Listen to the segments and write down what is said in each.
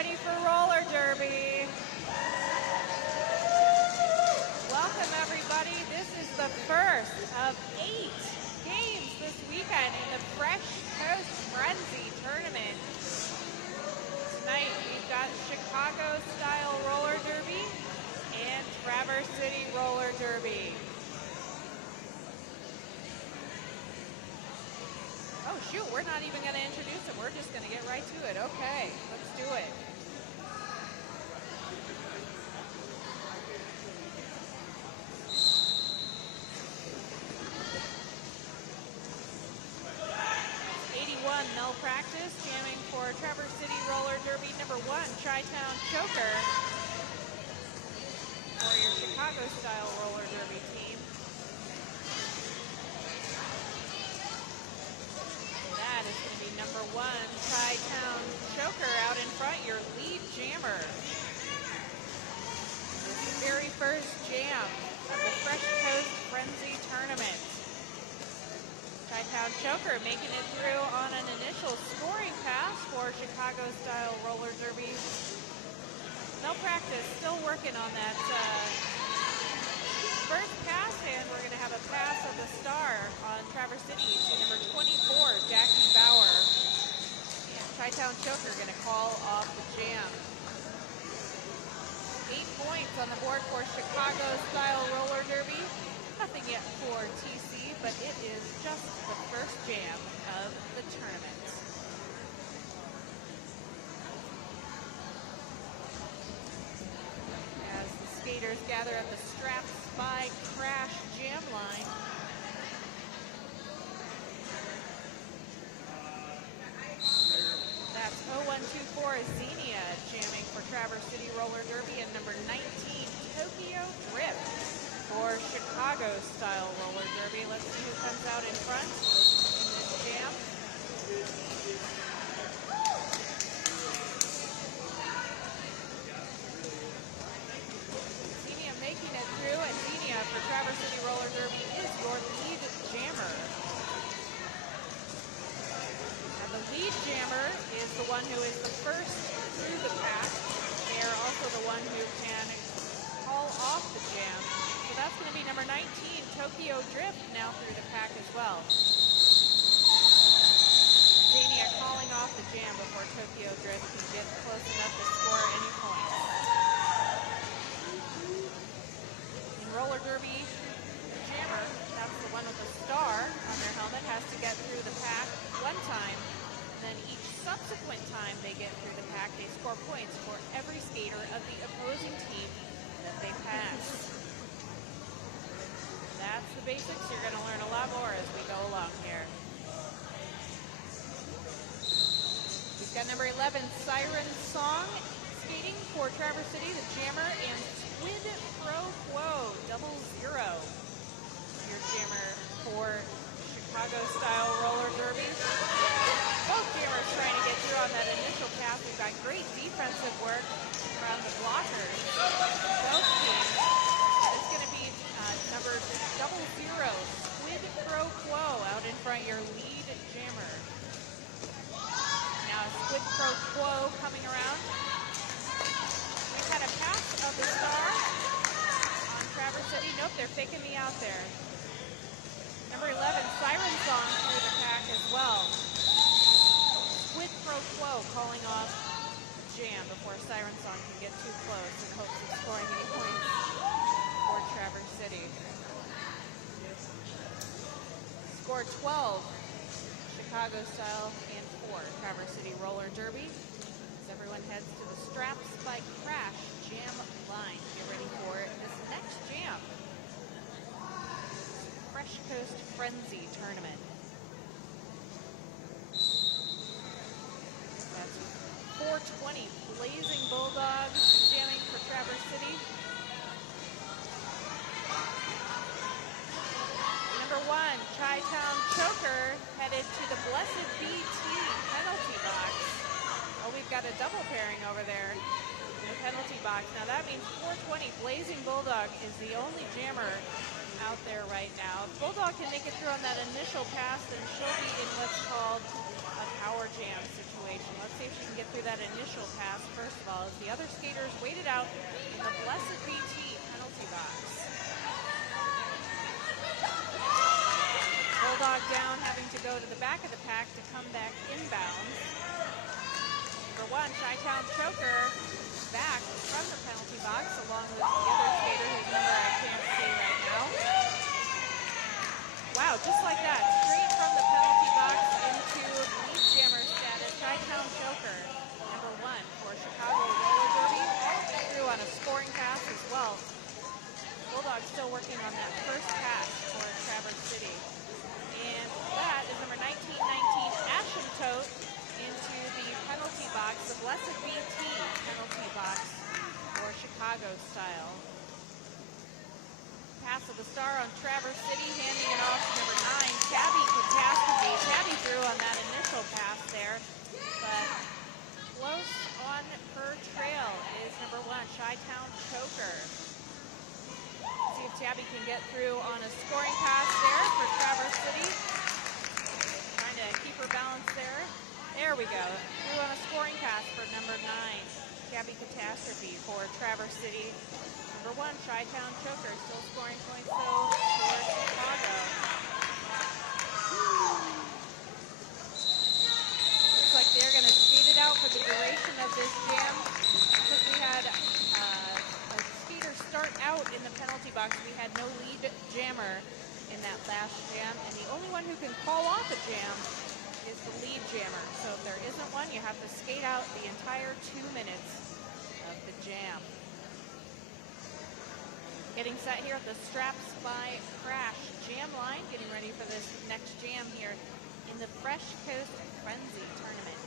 ready for roller derby. Welcome everybody. This is the first of 8 games this weekend in the Fresh Coast Frenzy Tournament. Tonight we've got Chicago style roller derby and Traverse City roller derby. Oh shoot, we're not even going to introduce them. We're just going to get right to it. Okay, let's do it. Malpractice, jamming for Traverse City Roller Derby number 1, Chi-Town Choker for your Chicago style roller derby team. That is going to be number 1, Chi-Town Choker out in front, your lead jammer. This is the very first jam of the Fresh Coast Frenzy Tournament. Chi-Town Choker making it through on an initial scoring pass for Chicago style roller derby. Malpractice still working on that first pass, and we're going to have a pass of the star on Traverse City to number 24, Jackie Bauer. And Chi-Town Choker going to call off the jam. 8 points on the board for Chicago style roller derby. Nothing yet for TC, but it is just the first jam of the tournament. As the skaters gather at the Strap Spy Crash jam line. That's 0124 Xenia jamming for Traverse City Roller Derby, and number 19 Tokyo Drift for Chicago style roller derby. Let's see who comes out in front in this jam. Xenia making it through, and Xenia for Traverse City Roller Derby is your lead jammer. Now the lead jammer is the one who is the first through the pack. They are also the one who can call off the jam. So that's going to be number 19, Tokyo Drift, now through the pack as well. Xenia calling off the jam before Tokyo Drift can get close enough to score any points. In roller derby, the jammer, that's the one with the star on their helmet, has to get through the pack one time. And then each subsequent time they get through the pack, they score points for every skater of the opposing team that they pass. That's the basics. You're going to learn a lot more as we go along here. We've got number 11, Siren Song, skating for Traverse City, the jammer, and Squid Pro Quo, 00. Your jammer for Chicago style roller derby. Both jammers trying to get through on that initial pass. We've got great defensive work around the blockers. Both teams. It's going to be number 00, Squid Pro Quo, out in front, your lead jammer. Now Squid Pro Quo coming around. We've had a pass of the star on Traverse City. Nope, they're faking me out there. Number 11, Siren Song through the pack as well. Squid Pro Quo calling off the jam before Siren Song can get too close in hopes of scoring any points for Traverse City. Score 12, Chicago style, and 4, Traverse City Roller Derby. As everyone heads to the Strap Spike Crash jam line. Get ready for this next jam. Fresh Coast Frenzy Tournament. That's 420 Blazing Bulldogs jamming for Traverse City. Number 1, Chi-Town Choker headed to the Blessed BT penalty box. Oh, we've got a double pairing over there in the penalty box. Now that means 420 Blazing Bulldog is the only jammer out there right now. If Bulldog can make it through on that initial pass, then she'll be in what's called a power jam situation. Let's see if she can get through that initial pass first the other skaters waited out in the Blessed BT penalty box. Bulldog down, having to go to the back of the pack to come back inbounds. Number 1, Chi-Town Choker, back from the penalty box along with the other skater whose number I can't see right now. Wow, just like that, straight from the penalty box into lead jammer status. Chi-Town Choker, number 1 for Chicago Roller Derby, through on a scoring pass as well. Bulldogs still working on that first pass for Traverse City. And that is number 1919, Asymptote, into the penalty box, the Blessed BT penalty box for Chicago style. Pass of the star on Traverse City, handing it off to number 9, Tabby Catastrophe. Tabby drew on that initial pass there, but close on her trail is number 1, Chi-Town Choker. See if Tabby can get through on a scoring pass there for Traverse City. Trying to keep her balance there. There we go. Through on a scoring pass for number 9, Tabby Catastrophe for Traverse City. Number 1, Chi-Town Choker, still scoring points though for Chicago. Looks like they're going to skate it out for the duration of this jam, because we had a skater start out in the penalty box. We had no lead jammer in that last jam, and the only one who can call off a jam is the lead jammer. So if there isn't one, you have to skate out the entire 2 minutes of the jam. Getting set here at the Straps by Crash jam line, getting ready for this next jam here in the Fresh Coast Frenzy tournament.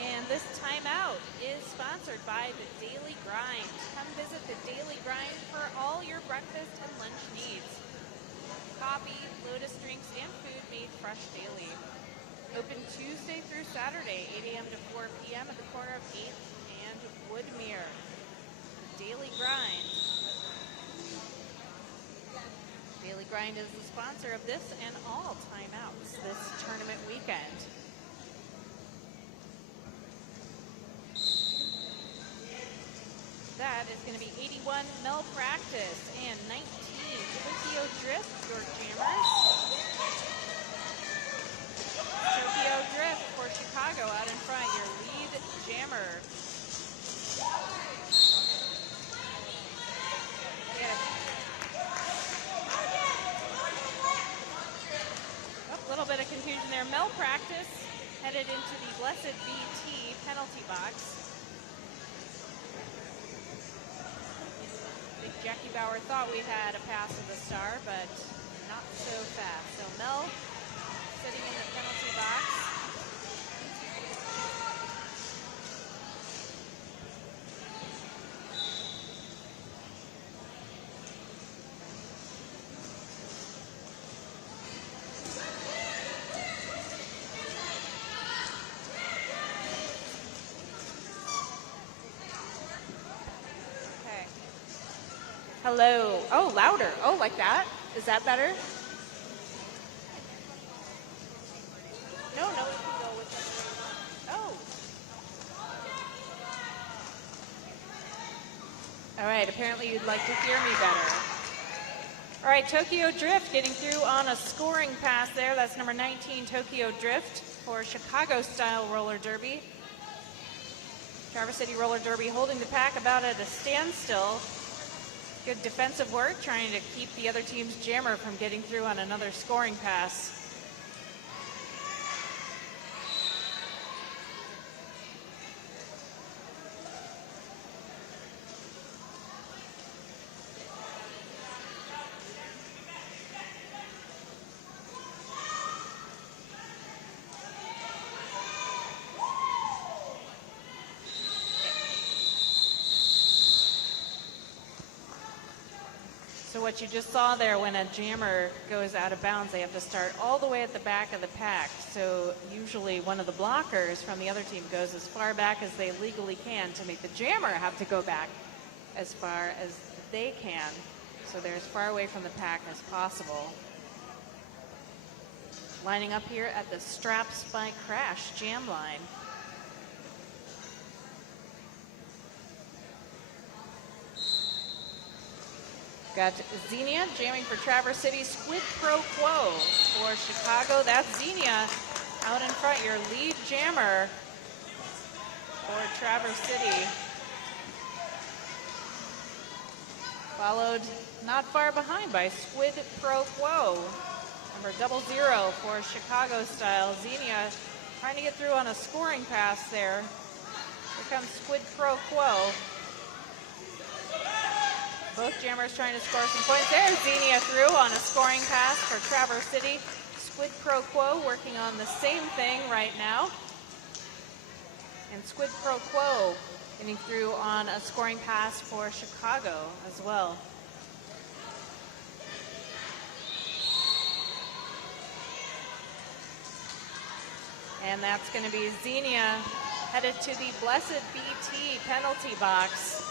And this timeout is sponsored by the Daily Grind. Come visit the Daily Grind for all your breakfast and lunch needs. Coffee, Lotus drinks, and food made fresh daily. Open Tuesday through Saturday, 8 a.m. to 4 p.m. at the corner of 8th and Woodmere. The Daily Grind. Daily Grind is the sponsor of this and all timeouts this tournament weekend. That is going to be 81 Malpractice and 19 Tokyo Drift, your jammers. Tokyo Drift for Chicago out in front, your lead jammer. A little bit of confusion there. Malpractice headed into the Blessed BT penalty box. Jackie Bauer thought we had a pass of the star, but not so fast. So Mel sitting in the penalty box. Hello. Oh, louder. Oh, like that? Is that better? No, we can go with that. Oh. All right, apparently you'd like to hear me better. All right, Tokyo Drift getting through on a scoring pass there. That's number 19, Tokyo Drift for Chicago-style roller derby. Traverse City Roller Derby holding the pack about at a standstill. Good defensive work, trying to keep the other team's jammer from getting through on another scoring pass. So what you just saw there, when a jammer goes out of bounds, they have to start all the way at the back of the pack. So usually one of the blockers from the other team goes as far back as they legally can to make the jammer have to go back as far as they can. So they're as far away from the pack as possible. Lining up here at the Strap Spike Crash jam line. Got Xenia jamming for Traverse City, Squid Pro Quo for Chicago. That's Xenia out in front, your lead jammer for Traverse City. Followed not far behind by Squid Pro Quo. Number 00 for Chicago style. Xenia trying to get through on a scoring pass there. Here comes Squid Pro Quo. Both jammers trying to score some points. There's Xenia through on a scoring pass for Traverse City. Squid Pro Quo working on the same thing right now. And Squid Pro Quo getting through on a scoring pass for Chicago as well. And that's going to be Xenia headed to the Blessed BT penalty box.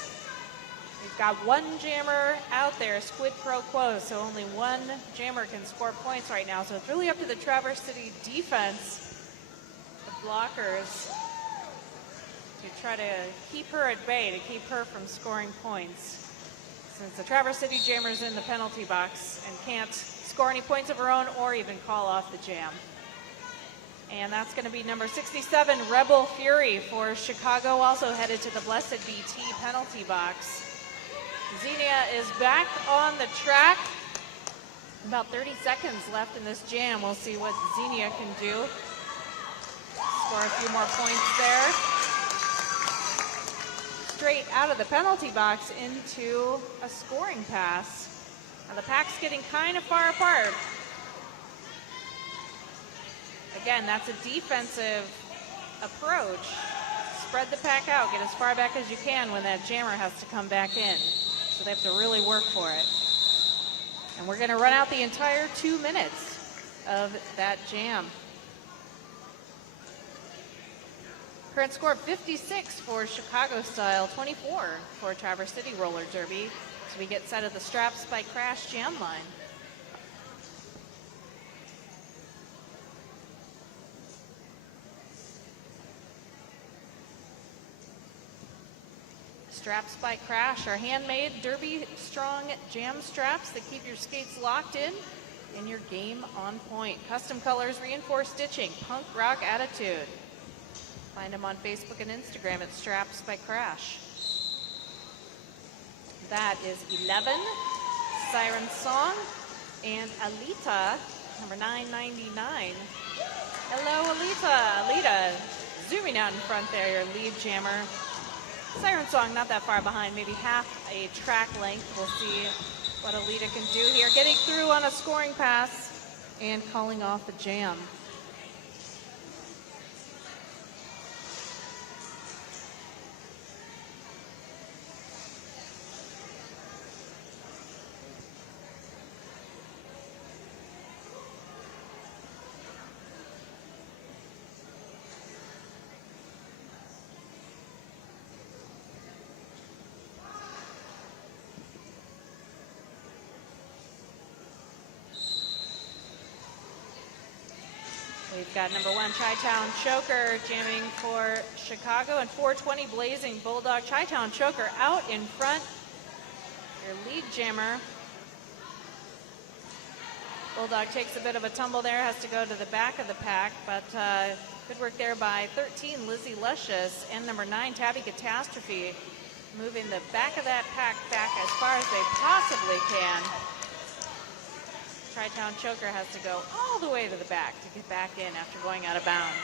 We've got one jammer out there, Squid Pro Quo, so only one jammer can score points right now. So it's really up to the Traverse City defense, the blockers, to try to keep her at bay, to keep her from scoring points. Since the Traverse City jammer's in the penalty box and can't score any points of her own or even call off the jam. And that's going to be number 67, Rebel Fury for Chicago, also headed to the Blessed BT penalty box. Xenia is back on the track. About 30 seconds left in this jam. We'll see what Xenia can do. Score a few more points there. Straight out of the penalty box into a scoring pass. Now the pack's getting kind of far apart. Again, that's a defensive approach. Spread the pack out, get as far back as you can when that jammer has to come back in. So they have to really work for it. And we're going to run out the entire 2 minutes of that jam. Current score 56 for Chicago style, 24 for Traverse City roller derby. So we get set at the Strap Spike Crash jam line. Strap Spike Crash are handmade derby strong jam straps that keep your skates locked in and your game on point. Custom colors, reinforced stitching, punk rock attitude. Find them on Facebook and Instagram at Strap Spike Crash. That is 11, Siren Song, and Alita, number 999. Hello, Alita. Alita, zooming out in front there, your lead jammer. Siren Song not that far behind, maybe half a track length. We'll see what Alita can do here. Getting through on a scoring pass and calling off the jam. We've got number 1, Chi-Town Choker jamming for Chicago, and 420 Blazing Bulldog. Chi-Town Choker out in front, your lead jammer. Bulldog takes a bit of a tumble there, has to go to the back of the pack, but good work there by 13, Lizzie Luscious, and number 9, Tabby Catastrophe, moving the back of that pack back as far as they possibly can. Chi-Town Choker has to go all the way to the back to get back in after going out of bounds.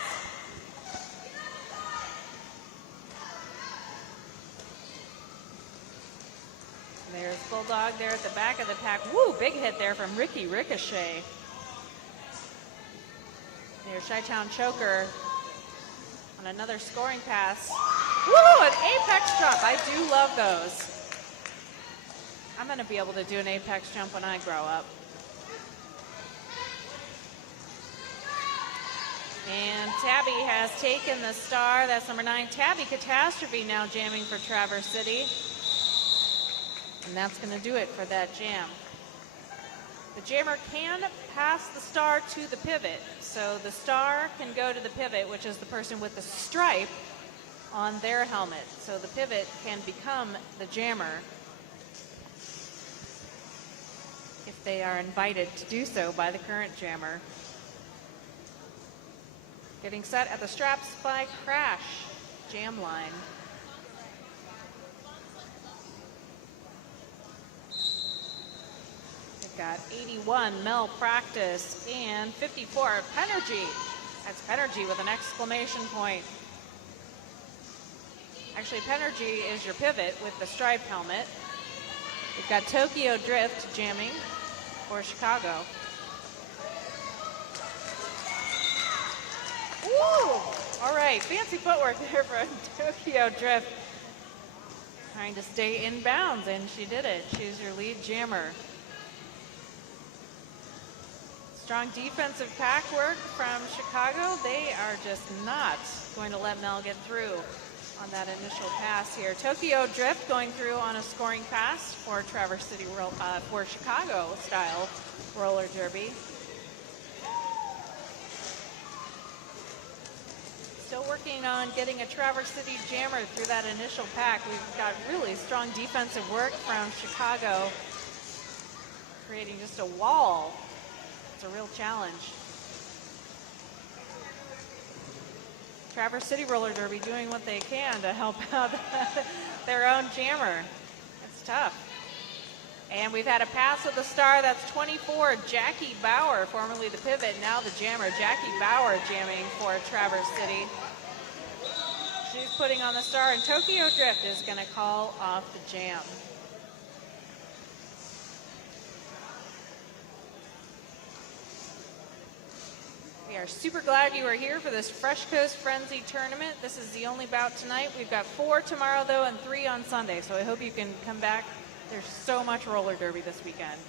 There's Bulldog there at the back of the pack. Woo, big hit there from Ricky Ricochet. There's Chi-Town Choker on another scoring pass. Woo, an apex drop. I do love those. I'm going to be able to do an apex jump when I grow up. And Tabby has taken the star. That's number 9, Tabby Catastrophe, now jamming for Traverse City. And that's going to do it for that jam. The jammer can pass the star to the pivot. So the star can go to the pivot, which is the person with the stripe on their helmet. So the pivot can become the jammer if they are invited to do so by the current jammer. Getting set at the straps by Crash jam line. We've got 81 Malpractice and 54 Penergy. That's Penergy with an exclamation point. Actually, Penergy is your pivot with the striped helmet. We've got Tokyo Drift jamming for Chicago. Woo! All right, fancy footwork there for Tokyo Drift. Trying to stay in bounds, and she did it. She's your lead jammer. Strong defensive pack work from Chicago. They are just not going to let Mel get through on that initial pass here. Tokyo Drift going through on a scoring pass for Traverse City, for Chicago style roller derby. Still working on getting a Traverse City jammer through that initial pack. We've got really strong defensive work from Chicago, creating just a wall. It's a real challenge. Traverse City Roller Derby doing what they can to help out their own jammer. It's tough. And we've had a pass of the star. That's 24, Jackie Bauer, formerly the pivot, now the jammer. Jackie Bauer jamming for Traverse City. She's putting on the star, and Tokyo Drift is going to call off the jam. We are super glad you are here for this Fresh Coast Frenzy tournament. This is the only bout tonight. We've got 4 tomorrow, though, and 3 on Sunday, so I hope you can come back. There's so much roller derby this weekend.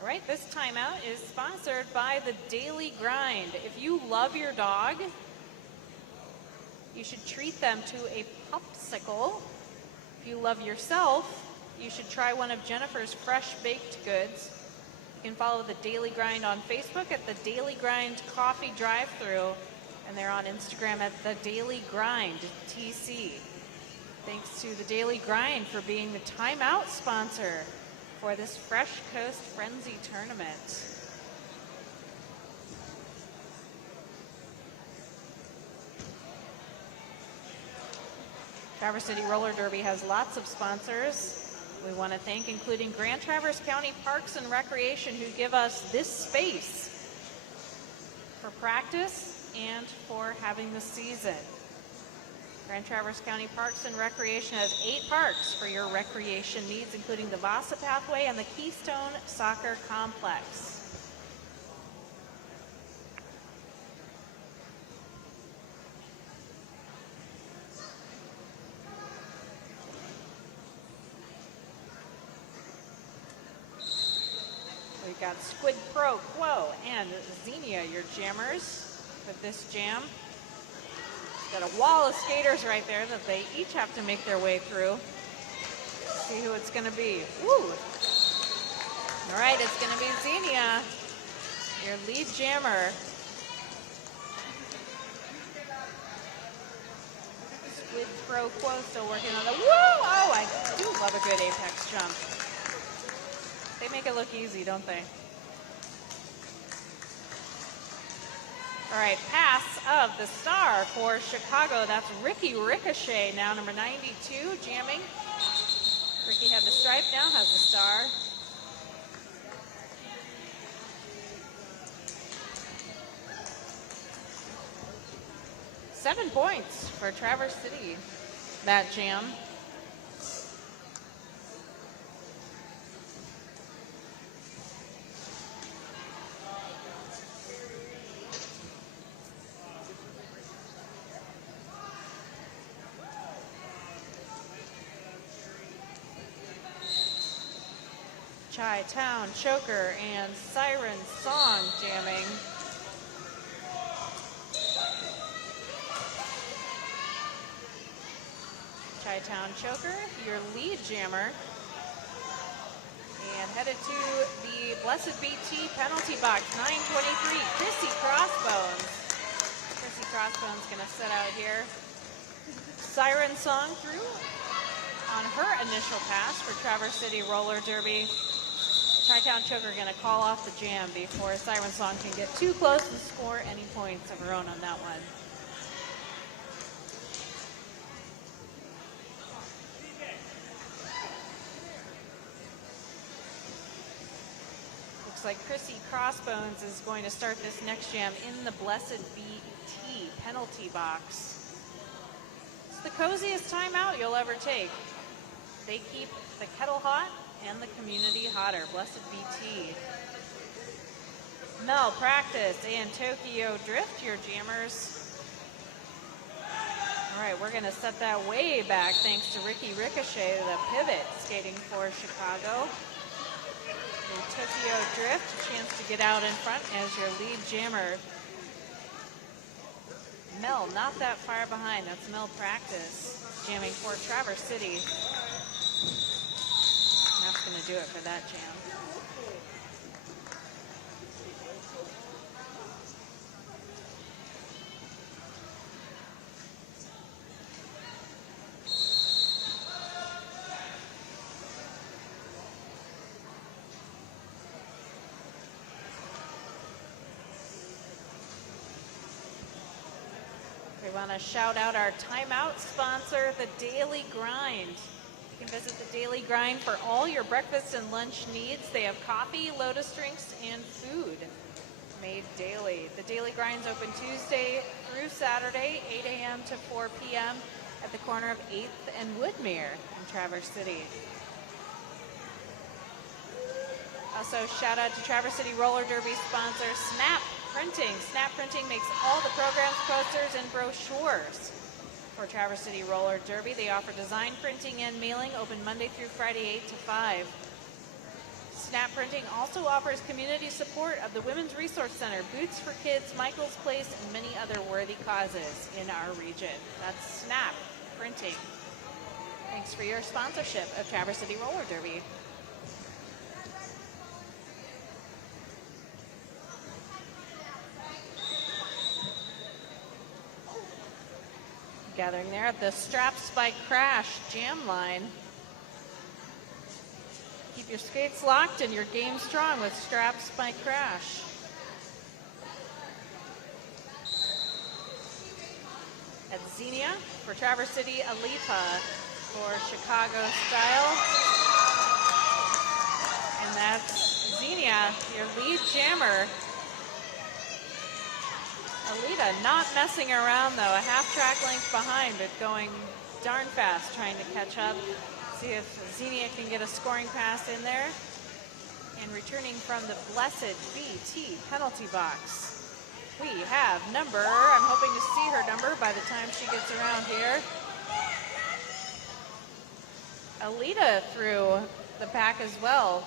All right, this timeout is sponsored by the Daily Grind. If you love your dog, you should treat them to a popsicle. If you love yourself, you should try one of Jennifer's fresh baked goods. You can follow the Daily Grind on Facebook at the Daily Grind Coffee Drive-Thru, and they're on Instagram at the Daily Grind TC. Thanks to the Daily Grind for being the timeout sponsor for this Fresh Coast Frenzy tournament. Traverse City Roller Derby has lots of sponsors. We want to thank, including Grand Traverse County Parks and Recreation, who give us this space for practice and for having the season. Grand Traverse County Parks and Recreation has 8 parks for your recreation needs, including the Vasa Pathway and the Keystone Soccer Complex. We've got Squid Pro Quo and Xenia, your jammers, with this jam. Got a wall of skaters right there that they each have to make their way through. See who it's going to be. Woo! All right, it's going to be Xenia, your lead jammer. Squid Pro Quo still working on the woo! Oh, I do love a good apex jump. They make it look easy, don't they? All right, pass of the star for Chicago. That's Ricky Ricochet, now number 92, jamming. Ricky had the stripe, now has the star. $7 points for Traverse City, that jam. Chi-Town Choker and Siren Song jamming. Chi-Town Choker, your lead jammer. And headed to the Blessed BT penalty box, 923, Chrissy Crossbones. Chrissy Crossbones gonna sit out here. Siren Song through on her initial pass for Traverse City Roller Derby. Chi-Town Choker gonna call off the jam before Siren Song can get too close and score any points of her own on that one. Looks like Chrissy Crossbones is going to start this next jam in the Blessed BT penalty box. It's the coziest time out you'll ever take. They keep the kettle hot and the community hotter. Blessed BT. Malpractice and Tokyo Drift, your jammers. All right, we're gonna set that way back thanks to Ricky Ricochet, the pivot, skating for Chicago. And Tokyo Drift, a chance to get out in front as your lead jammer. Mel, not that far behind. That's Malpractice, jamming for Traverse City. And that's going to do it for that jam. We want to shout out our timeout sponsor, The Daily Grind. You can visit The Daily Grind for all your breakfast and lunch needs. They have coffee, Lotus drinks, and food made daily. The Daily Grind's open Tuesday through Saturday, 8 a.m. to 4 p.m. at the corner of 8th and Woodmere in Traverse City. Also, shout out to Traverse City Roller Derby sponsor, Snap Printing. Snap Printing makes all the programs, posters, and brochures for Traverse City Roller Derby. They offer design printing and mailing, open Monday through Friday, 8 to 5. Snap Printing also offers community support of the Women's Resource Center, Boots for Kids, Michael's Place, and many other worthy causes in our region. That's Snap Printing. Thanks for your sponsorship of Traverse City Roller Derby. Gathering there at the Straps by Crash jam line. Keep your skates locked and your game strong with Straps by Crash. At Xenia for Traverse City, Alita for Chicago Style. And that's Xenia, your lead jammer. Alita not messing around though, a half track length behind, but going darn fast trying to catch up. See if Xenia can get a scoring pass in there. And returning from the Blessed BT penalty box, we have number, I'm hoping to see her number by the time she gets around here. Alita through the pack as well.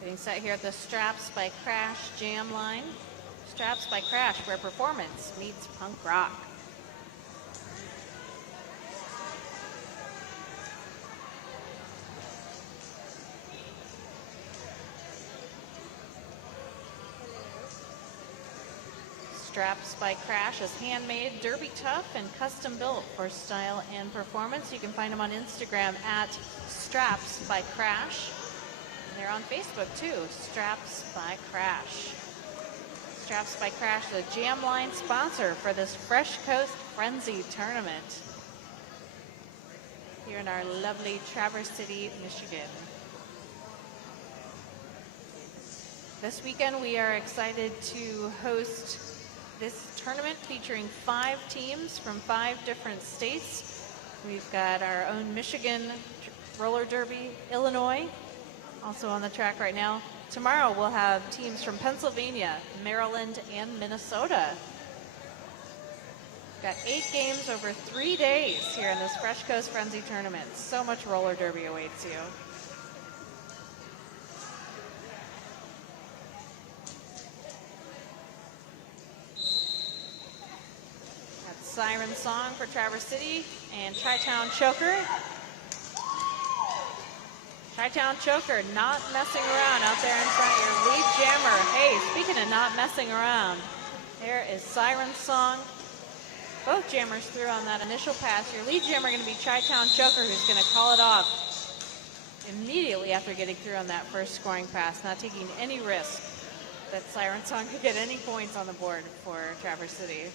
Getting set here at the Straps by Crash jam line. Straps by Crash, where performance meets punk rock. Straps by Crash is handmade, derby tough, and custom built for style and performance. You can find them on Instagram at Straps by Crash. They're on Facebook too, Straps by Crash. Straps by Crash, the Jam Line sponsor for this Fresh Coast Frenzy tournament here in our lovely Traverse City, Michigan. This weekend we are excited to host this tournament featuring 5 teams from 5 different states. We've got our own Michigan roller derby, Illinois, also on the track right now. Tomorrow we'll have teams from Pennsylvania, Maryland, and Minnesota. Got 8 games over 3 days here in this Fresh Coast Frenzy tournament. So much roller derby awaits you. That's Siren Song for Traverse City and Chi-Town Choker. Chi-Town Choker not messing around out there in front. Your lead jammer. Hey, speaking of not messing around, there is Siren Song. Both jammers through on that initial pass. Your lead jammer going to be Chi-Town Choker, who's going to call it off immediately after getting through on that first scoring pass, not taking any risk that Siren Song could get any points on the board for Traverse City.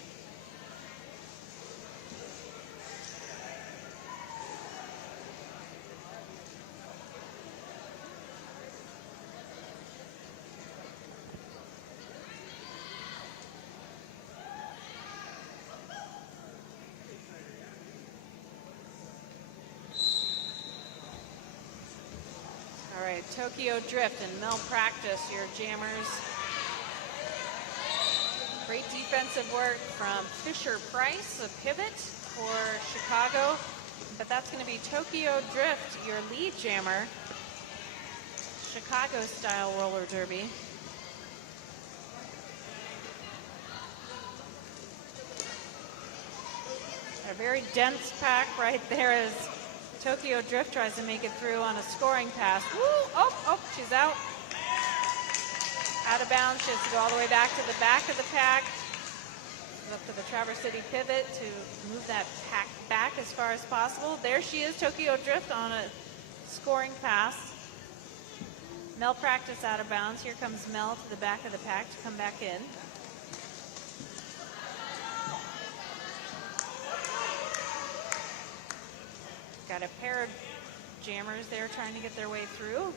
All right, Tokyo Drift and Malpractice, your jammers. Great defensive work from Fisher Price, a pivot for Chicago. But that's going to be Tokyo Drift, your lead jammer. Chicago-style roller derby. A very dense pack right there as Tokyo Drift tries to make it through on a scoring pass. Woo! Oh, she's out. Out of bounds. She has to go all the way back to the back of the pack. Up to the Traverse City pivot to move that pack back as far as possible. There she is, Tokyo Drift on a scoring pass. Malpractice out of bounds. Here comes Mel to the back of the pack to come back in. Got a pair of jammers there trying to get their way through.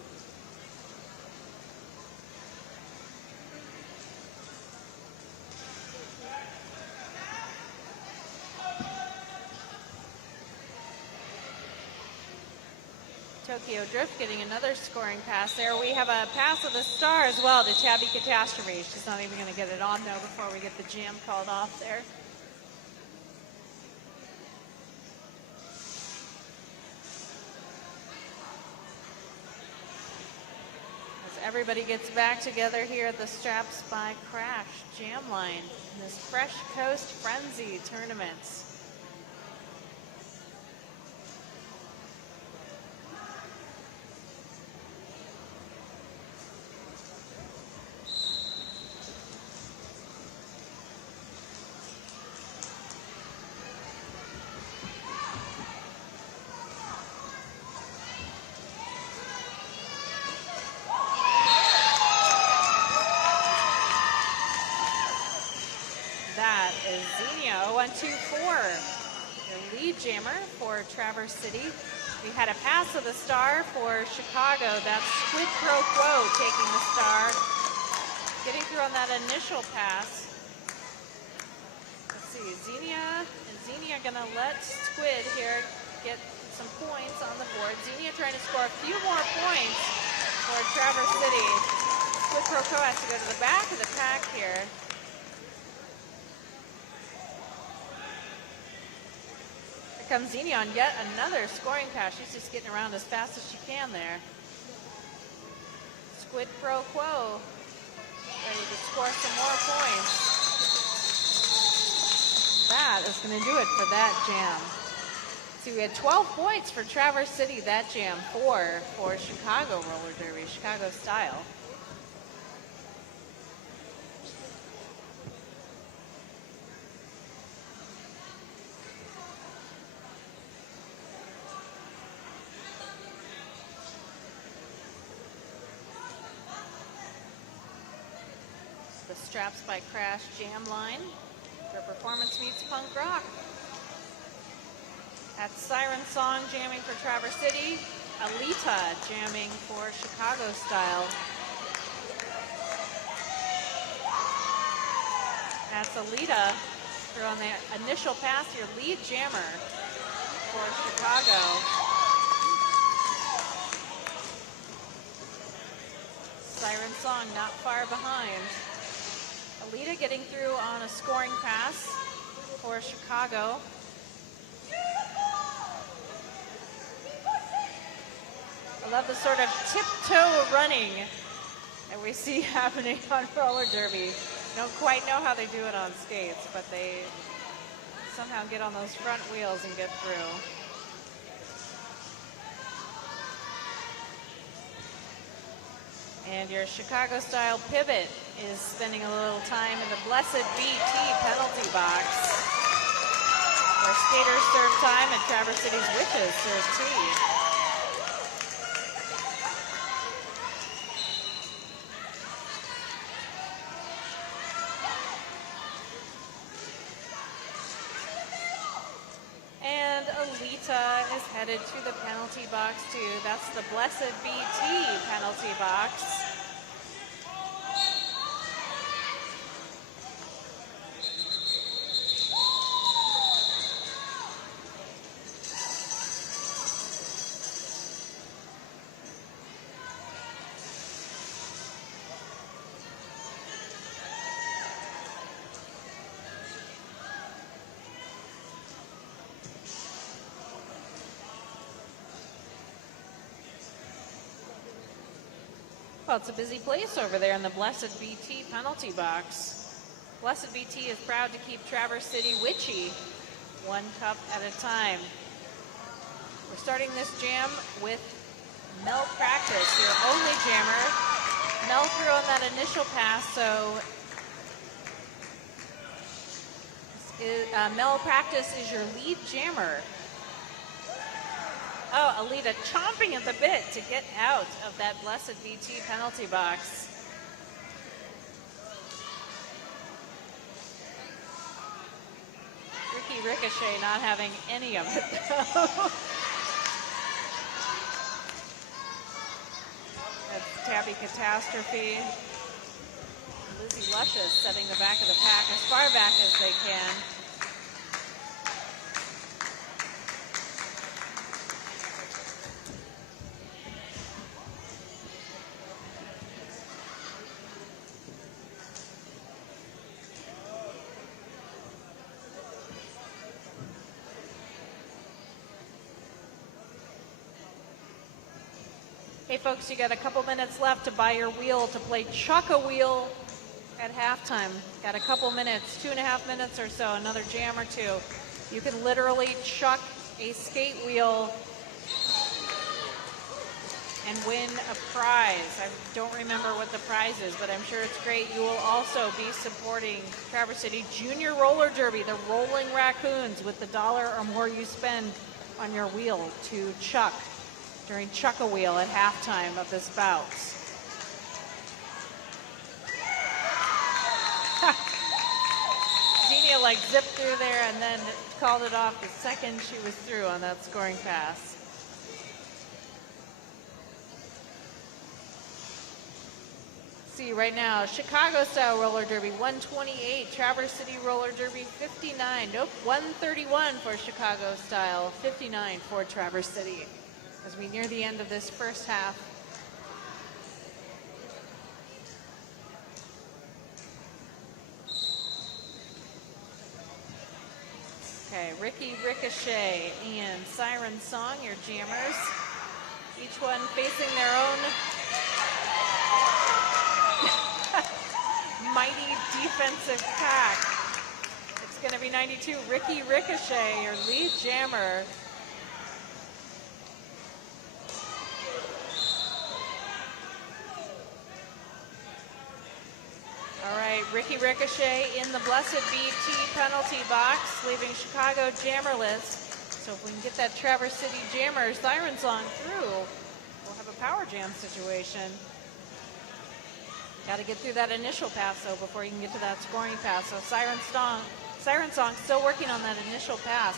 Tokyo Drift getting another scoring pass there. We have a pass of the star as well to Tabby Catastrophe. She's not even going to get it on though before we get the jam called off there. Everybody gets back together here at the Straps by Crash Jam Line in this Fresh Coast Frenzy tournaments. That is Xenia 0124, your lead jammer for Traverse City. We had a pass of the star for Chicago. That's Squid Pro Quo taking the star, getting through on that initial pass. Let's see, Xenia gonna let Squid here get some points on the board. Xenia trying to score a few more points for Traverse City. Squid Pro Quo has to go to the back of the pack here. Here comes Xenia on yet another scoring pass. She's just getting around as fast as she can there. Squid Pro Quo ready to score some more points. That is going to do it for that jam. See, we had 12 points for Traverse City, that jam, 4 for Chicago roller derby, Chicago style. Straps by Crash Jam Line, where performance meets punk rock. At Siren Song jamming for Traverse City, Alita jamming for Chicago Style. That's Alita, through on the initial pass, your lead jammer for Chicago. Siren Song not far behind. Alita getting through on a scoring pass for Chicago. I love the sort of tiptoe running that we see happening on roller derby. Don't quite know how they do it on skates, but they somehow get on those front wheels and get through. And your Chicago Style pivot is spending a little time in the Blessed BT penalty box, where skaters serve time and Traverse City's Witches serve tea. Alita is headed to the penalty box too. That's the Blessed BT penalty box. Well, it's a busy place over there in the Blessed BT penalty box. Blessed BT is proud to keep Traverse City witchy, one cup at a time. We're starting this jam with Mel Practice, your only jammer. Mel threw on that initial pass, so Mel Practice is your lead jammer. Oh, Alita chomping at the bit to get out of that Blessed BT penalty box. Ricky Ricochet not having any of it, though. That's Tabby Catastrophe. Lizzie Luscious setting the back of the pack as far back as they can. Hey folks, you got a couple minutes left to buy your wheel to play Chuck-a-Wheel at halftime. Got a couple minutes, 2.5 minutes or so, another jam or two. You can literally chuck a skate wheel and win a prize. I don't remember what the prize is, but I'm sure it's great. You will also be supporting Traverse City Junior Roller Derby, the Rolling Raccoons, with the $1 or more you spend on your wheel to chuck during Chuck-a-Wheel at halftime of this bout. Xenia like zipped through there and then called it off the second she was through on that scoring pass. See right now, Chicago Style Roller Derby 128, Traverse City Roller Derby 59. Nope, 131 for Chicago Style, 59 for Traverse City. As we near the end of this first half. Okay, Ricky Ricochet and Siren Song, your jammers. Each one facing their own mighty defensive pack. It's going to be 92, Ricky Ricochet, your lead jammer. All right, Ricky Ricochet in the Blessed BT penalty box, leaving Chicago jammerless. So if we can get that Traverse City jammer Siren Song through, we'll have a power jam situation. Got to get through that initial pass, though, before you can get to that scoring pass. So Siren Song still working on that initial pass.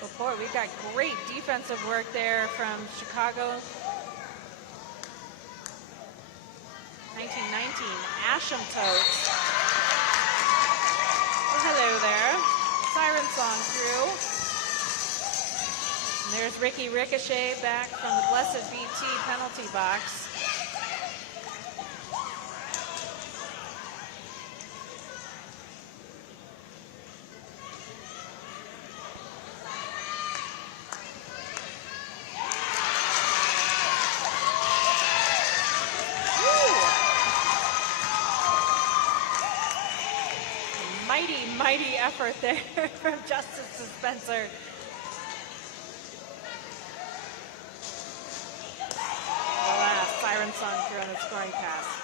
Before, we've got great defensive work there from Chicago. 1919, Asymptotes. Oh, hello there. Siren Song through. And there's Ricky Ricochet back from the Blessed BT penalty box. Mighty effort there from Justice Spencer. The last Siren Song through on the scoring pass.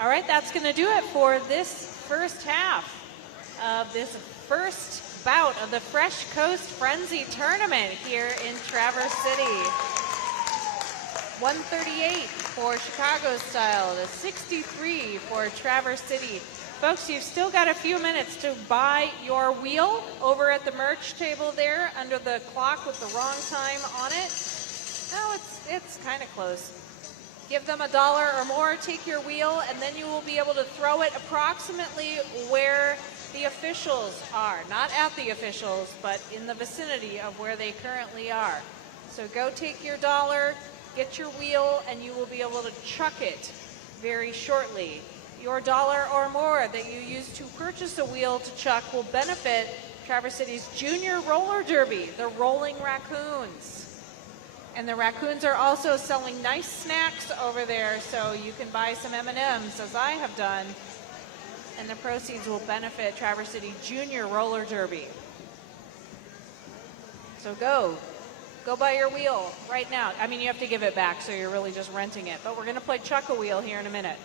All right, that's going to do it for this first half of this first bout of the Fresh Coast Frenzy Tournament here in Traverse City. 138 for Chicago style, to 63 for Traverse City. Folks, you've still got a few minutes to buy your wheel over at the merch table there under the clock with the wrong time on it. No, it's kind of close. Give them $1 or more, take your wheel, and then you will be able to throw it approximately where the officials are. Not at the officials, but in the vicinity of where they currently are. So go take your $1, get your wheel, and you will be able to chuck it very shortly. Your $1 or more that you use to purchase a wheel to chuck will benefit Traverse City's Junior Roller Derby, the Rolling Raccoons. And the Raccoons are also selling nice snacks over there, so you can buy some M&Ms, as I have done, and the proceeds will benefit Traverse City Junior Roller Derby. So go buy your wheel right now. I mean, you have to give it back, so you're really just renting it, but we're going to play Chuck a Wheel here in a minute.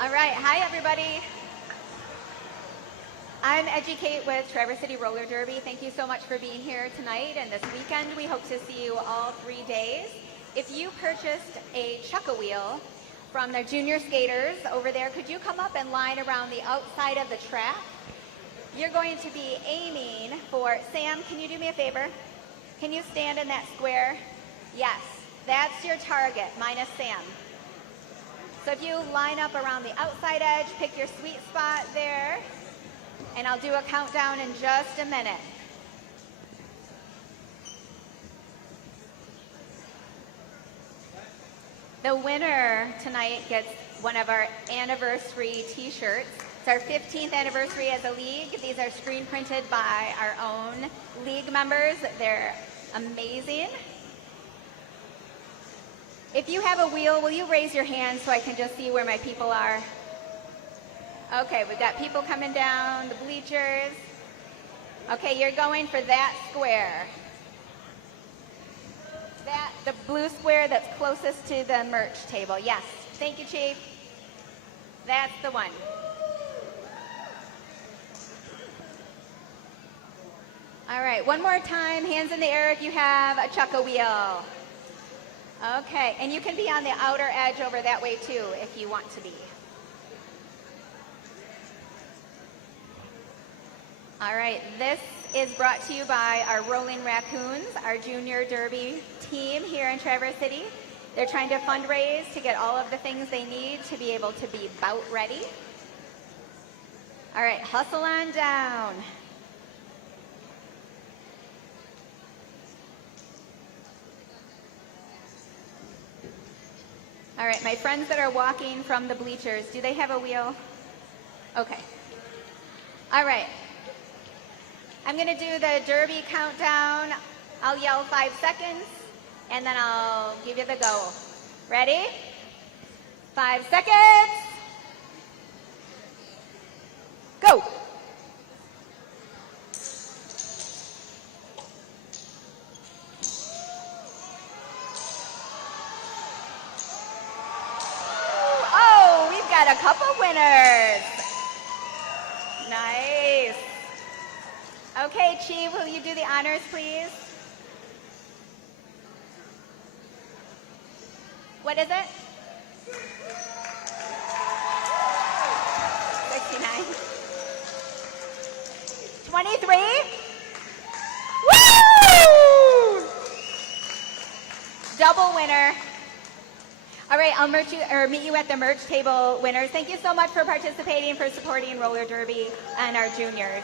All right, hi everybody. I'm Educate with Traverse City Roller Derby. Thank you so much for being here tonight and this weekend. We hope to see you all 3 days. If you purchased a Chuck-A-Wheel from the junior skaters over there, could you come up and line around the outside of the track? You're going to be aiming for, Sam, can you do me a favor? Can you stand in that square? Yes, that's your target, minus Sam. So if you line up around the outside edge, pick your sweet spot there, and I'll do a countdown in just a minute. The winner tonight gets one of our anniversary t-shirts. It's our 15th anniversary as a league. These are screen printed by our own league members. They're amazing. If you have a wheel, will you raise your hand so I can just see where my people are? Okay, we've got people coming down the bleachers. Okay, you're going for that square. The blue square that's closest to the merch table. Yes, thank you, Chief. That's the one. All right, one more time, hands in the air if you have a Chuck-A-Wheel. Okay, and you can be on the outer edge over that way too if you want to be. All right, this is brought to you by our Rolling Raccoons, our junior derby team here in Traverse City. They're trying to fundraise to get all of the things they need to be able to be bout ready. All right, hustle on down. All right, my friends that are walking from the bleachers, do they have a wheel? Okay. All right. I'm going to do the derby countdown. I'll yell 5 seconds, and then I'll give you the go. Ready? 5 seconds. Go. a couple winners. Nice. Okay, Chi, will you do the honors, please? What is it? 69. 23? Woo! Double winner. All right, I'll meet you at the merch table, winners. Thank you so much for participating, for supporting roller derby and our juniors.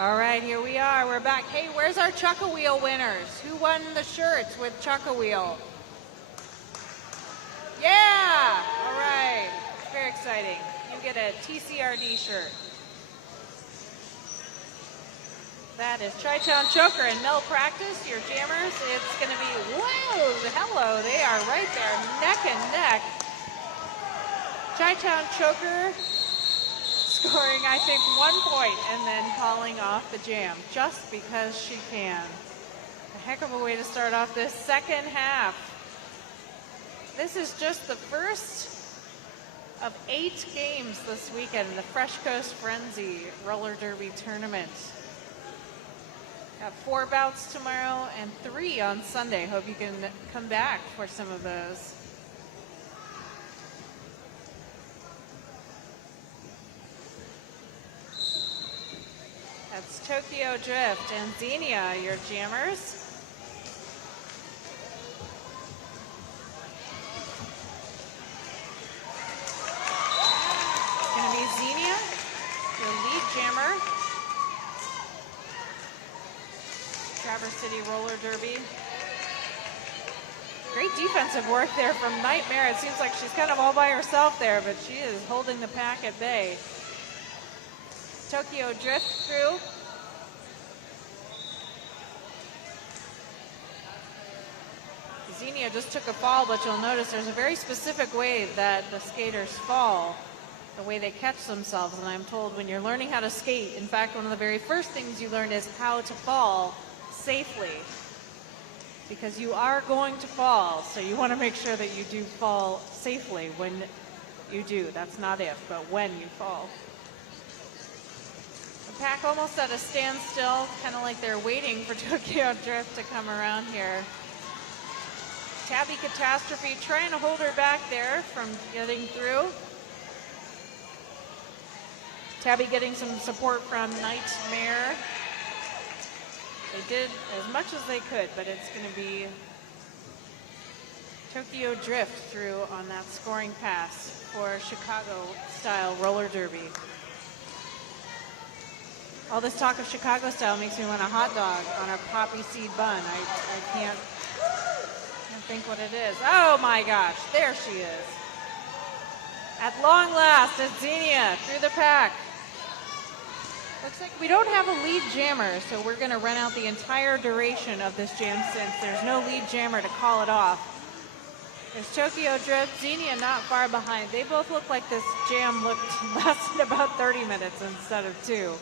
All right, here we are. We're back. Hey, where's our Chuck-A-Wheel winners? Who won the shirts with Chuck-A-Wheel? Yeah! All right. Very exciting. You get a TCRD shirt. That is Chi-Town Choker and Mel Practice, your jammers. It's going to be, whoa, hello. They are right there, neck and neck. Chi-Town Choker scoring, I think, 1 point and then calling off the jam just because she can. A heck of a way to start off this second half. This is just the first of 8 games this weekend in the Fresh Coast Frenzy Roller Derby Tournament. Got 4 bouts tomorrow and 3 on Sunday. Hope you can come back for some of those. That's Tokyo Drift and Xenia, your jammers. It's going to be Xenia, your lead jammer. Traverse City Roller Derby. Great defensive work there from Nightmare. It seems like she's kind of all by herself there, but she is holding the pack at bay. Tokyo Drift through. Xenia just took a fall, but you'll notice there's a very specific way that the skaters fall, the way they catch themselves. And I'm told when you're learning how to skate, in fact, one of the very first things you learn is how to fall safely, because you are going to fall, so you want to make sure that you do fall safely when you do. That's not if, but when you fall. The pack almost at a standstill, kind of like they're waiting for Tokyo Drift to come around here. Tabby Catastrophe trying to hold her back there from getting through. Tabby getting some support from Nightmare. They did as much as they could, but it's going to be Tokyo Drift through on that scoring pass for Chicago-style roller derby. All this talk of Chicago-style makes me want a hot dog on a poppy seed bun. I can't think what it is. Oh my gosh, there she is. At long last, it's Xenia through the pack. Looks like we don't have a lead jammer, so we're going to run out the entire duration of this jam since there's no lead jammer to call it off. There's Tokyo Drift, Xenia not far behind. They both look like this jam lasted about 30 minutes instead of 2.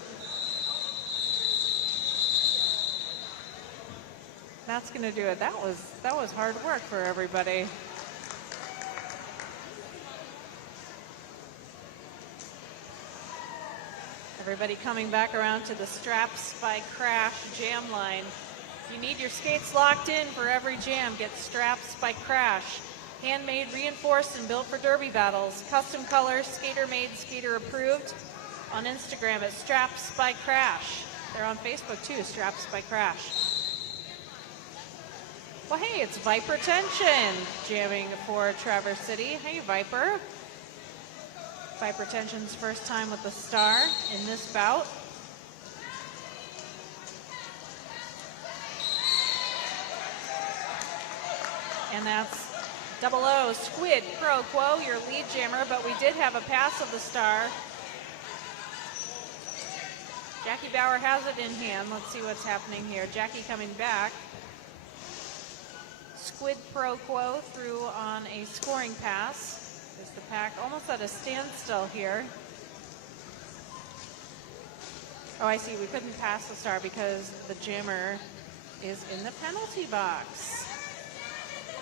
That's going to do it. That was hard work for everybody. Everybody coming back around to the Straps by Crash jam line. If you need your skates locked in for every jam, get Straps by Crash. Handmade, reinforced, and built for derby battles. Custom colors, skater made, skater approved. On Instagram at Straps by Crash. They're on Facebook too, Straps by Crash. Well, hey, it's Viper Tension jamming for Traverse City. Hey, Viper. Viper Tension's first time with the star in this bout. And that's Double O, Squid Pro Quo, your lead jammer, but we did have a pass of the star. Jackie Bauer has it in hand. Let's see what's happening here. Jackie coming back. Squid Pro Quo through on a scoring pass. Is the pack almost at a standstill here. Oh, I see. We couldn't pass the star because the jammer is in the penalty box.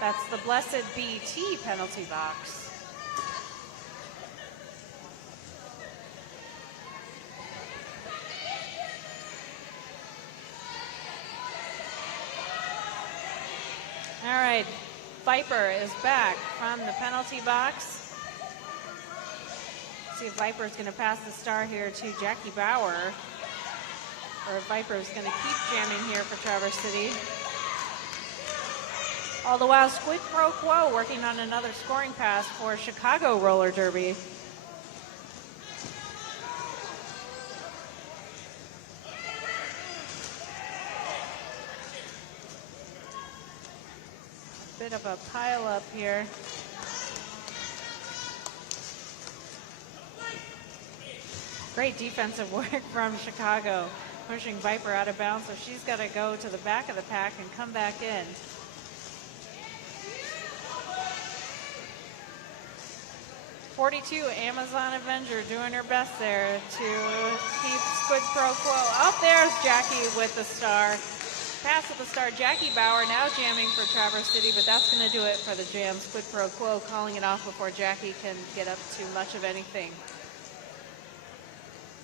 That's the Blessed BT penalty box. All right, Viper is back from the penalty box. Let's see if Viper is going to pass the star here to Jackie Bauer, or if Viper is going to keep jamming here for Traverse City. All the while, Squid Pro Quo working on another scoring pass for Chicago Roller Derby. bit of a pile up here. Great defensive work from Chicago, pushing Viper out of bounds, so she's got to go to the back of the pack and come back in. .42 Amazon Avenger doing her best there to keep Squid Pro Quo. Oh, there's Jackie with the star. Pass with the star. Jackie Bauer now jamming for Traverse City, but that's going to do it for the jam. Squid Pro Quo calling it off before Jackie can get up to much of anything.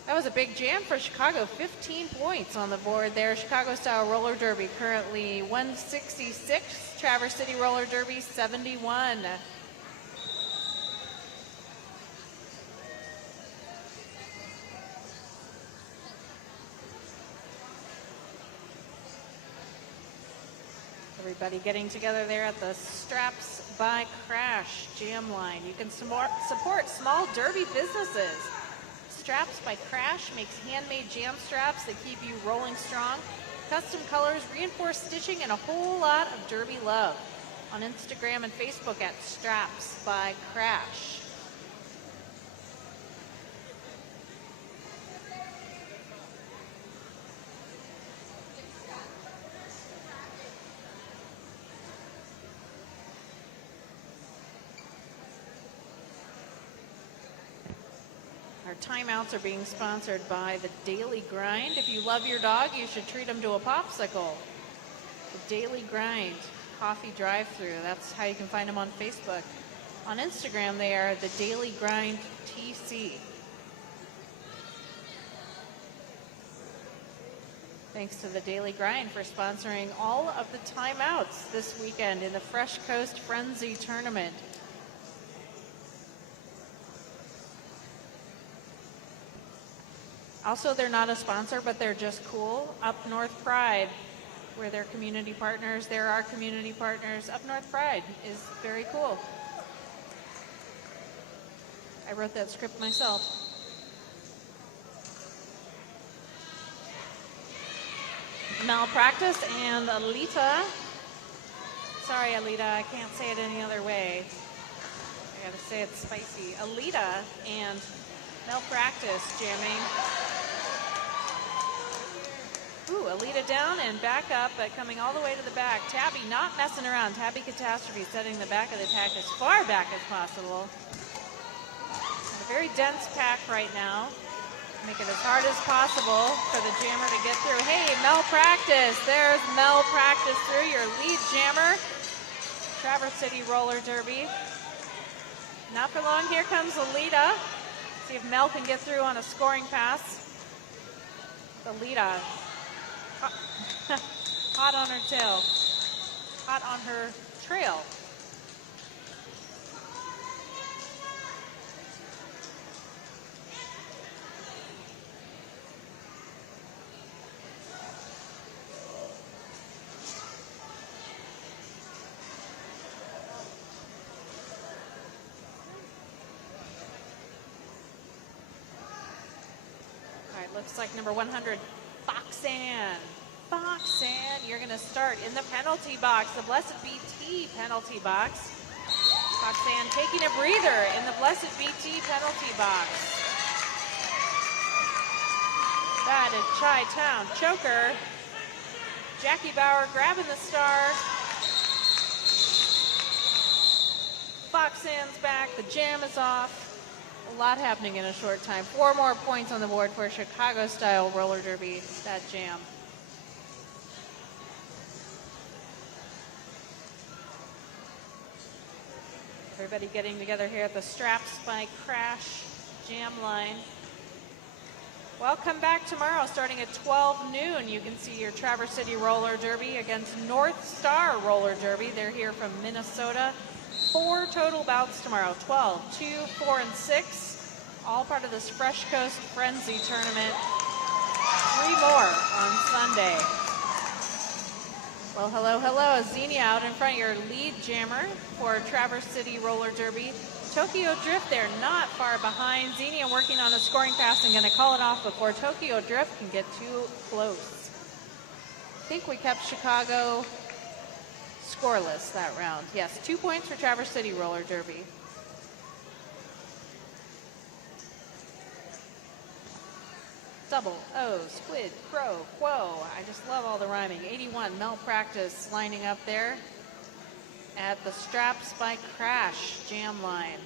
That was a big jam for Chicago. 15 points on the board there. Chicago style roller derby currently 166. Traverse City roller derby 71. Everybody getting together there at the Straps by Crash jam line. You can support small derby businesses. Straps by Crash makes handmade jam straps that keep you rolling strong. Custom colors, reinforced stitching, and a whole lot of derby love. On Instagram and Facebook at Straps by Crash. Our timeouts are being sponsored by the Daily Grind. If you love your dog, you should treat them to a popsicle. The Daily Grind coffee drive-through. That's how you can find them on Facebook. On Instagram, they are the Daily Grind TC. Thanks to the Daily Grind for sponsoring all of the timeouts this weekend in the Fresh Coast Frenzy Tournament. Also, they're not a sponsor, but they're just cool. Up North Pride, where they're community partners. They're our community partners. Up North Pride is very cool. I wrote that script myself. Malpractice and Alita. Sorry, Alita, I can't say it any other way. I gotta say it spicy. Alita and Malpractice jamming. Ooh, Alita down and back up, but coming all the way to the back. Tabby not messing around. Tabby Catastrophe setting the back of the pack as far back as possible. A very dense pack right now. Make it as hard as possible for the jammer to get through. Hey, Malpractice. There's Malpractice through, your lead jammer. Traverse City Roller Derby. Not for long, here comes Alita. See if Mel can get through on a scoring pass. Alita. Hot on her tail. Hot on her trail. Looks like number 100, Foxanne. Foxanne, you're going to start in the penalty box, the Blessed BT penalty box. Foxanne taking a breather in the Blessed BT penalty box. That is Chi-Town choker. Jackie Bauer grabbing the star. Foxanne's back, the jam is off. A lot happening in a short time. 4 more points on the board for Chicago-style roller derby, that jam. Everybody getting together here at the Straps by Crash jam line. Well, come back tomorrow starting at 12 noon. You can see your Traverse City Roller Derby against North Star Roller Derby. They're here from Minnesota. 4 total bouts tomorrow, 12, 2, 4, and 6. All part of this Fresh Coast Frenzy Tournament. 3 more on Sunday. Well, hello, hello. Xenia out in front, your lead jammer for Traverse City Roller Derby. Tokyo Drift there, not far behind. Xenia working on a scoring pass and going to call it off before Tokyo Drift can get too close. I think we kept Chicago scoreless that round. Yes, 2 points for Traverse City Roller Derby. Double O, squid, crow, quo. I just love all the rhyming. 81, Malpractice lining up there at the Straps by Crash jam line.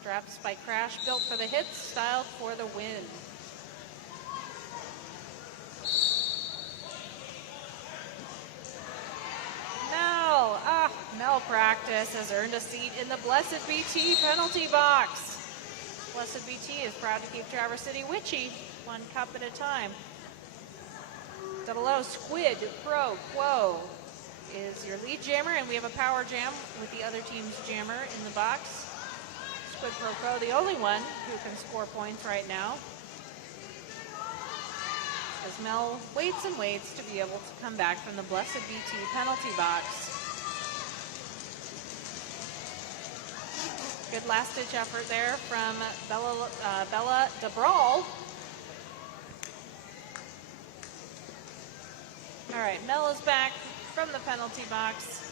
Straps by Crash, built for the hits, styled for the win. Malpractice has earned a seat in the Blessed BT penalty box. Blessed BT is proud to keep Traverse City witchy, 1 cup at a time. Double O, squid, pro, quo is your lead jammer, and we have a power jam with the other team's jammer in the box. Squid, pro, quo, the only one who can score points right now. As Mel waits and waits to be able to come back from the Blessed BT penalty box. Good last-ditch effort there from Bella DeBrawl. All right, Mel is back from the penalty box.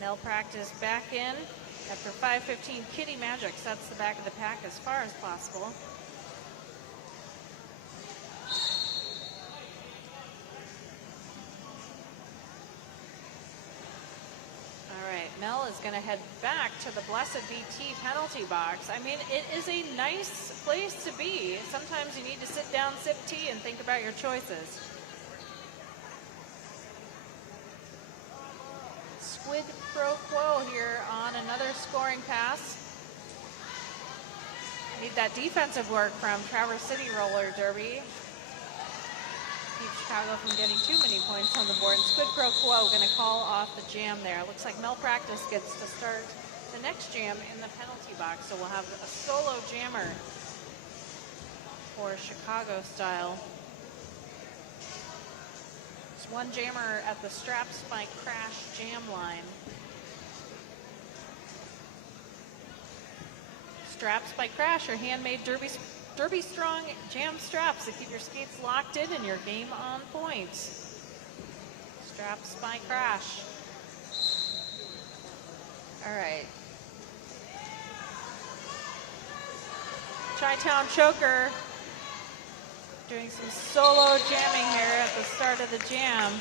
Malpractice back in. After 5:15, Kitty Magic sets the back of the pack as far as possible. All right, Mel is going to head back to the Blessed BT penalty box. I mean, it is a nice place to be. Sometimes you need to sit down, sip tea, and think about your choices. Squid pro quo here on another scoring pass. Need that defensive work from Traverse City Roller Derby. Keep Chicago from getting too many points on the board. And Squid pro quo going to call off the jam there. Looks like Malpractice gets to start the next jam in the penalty box. So we'll have a solo jammer for Chicago style. One jammer at the Straps by Crash jam line. Straps by Crash are handmade derby strong jam straps that keep your skates locked in and your game on point. Straps by Crash. All right. Chi-Town Choker doing some solo jamming here at the start of the jam.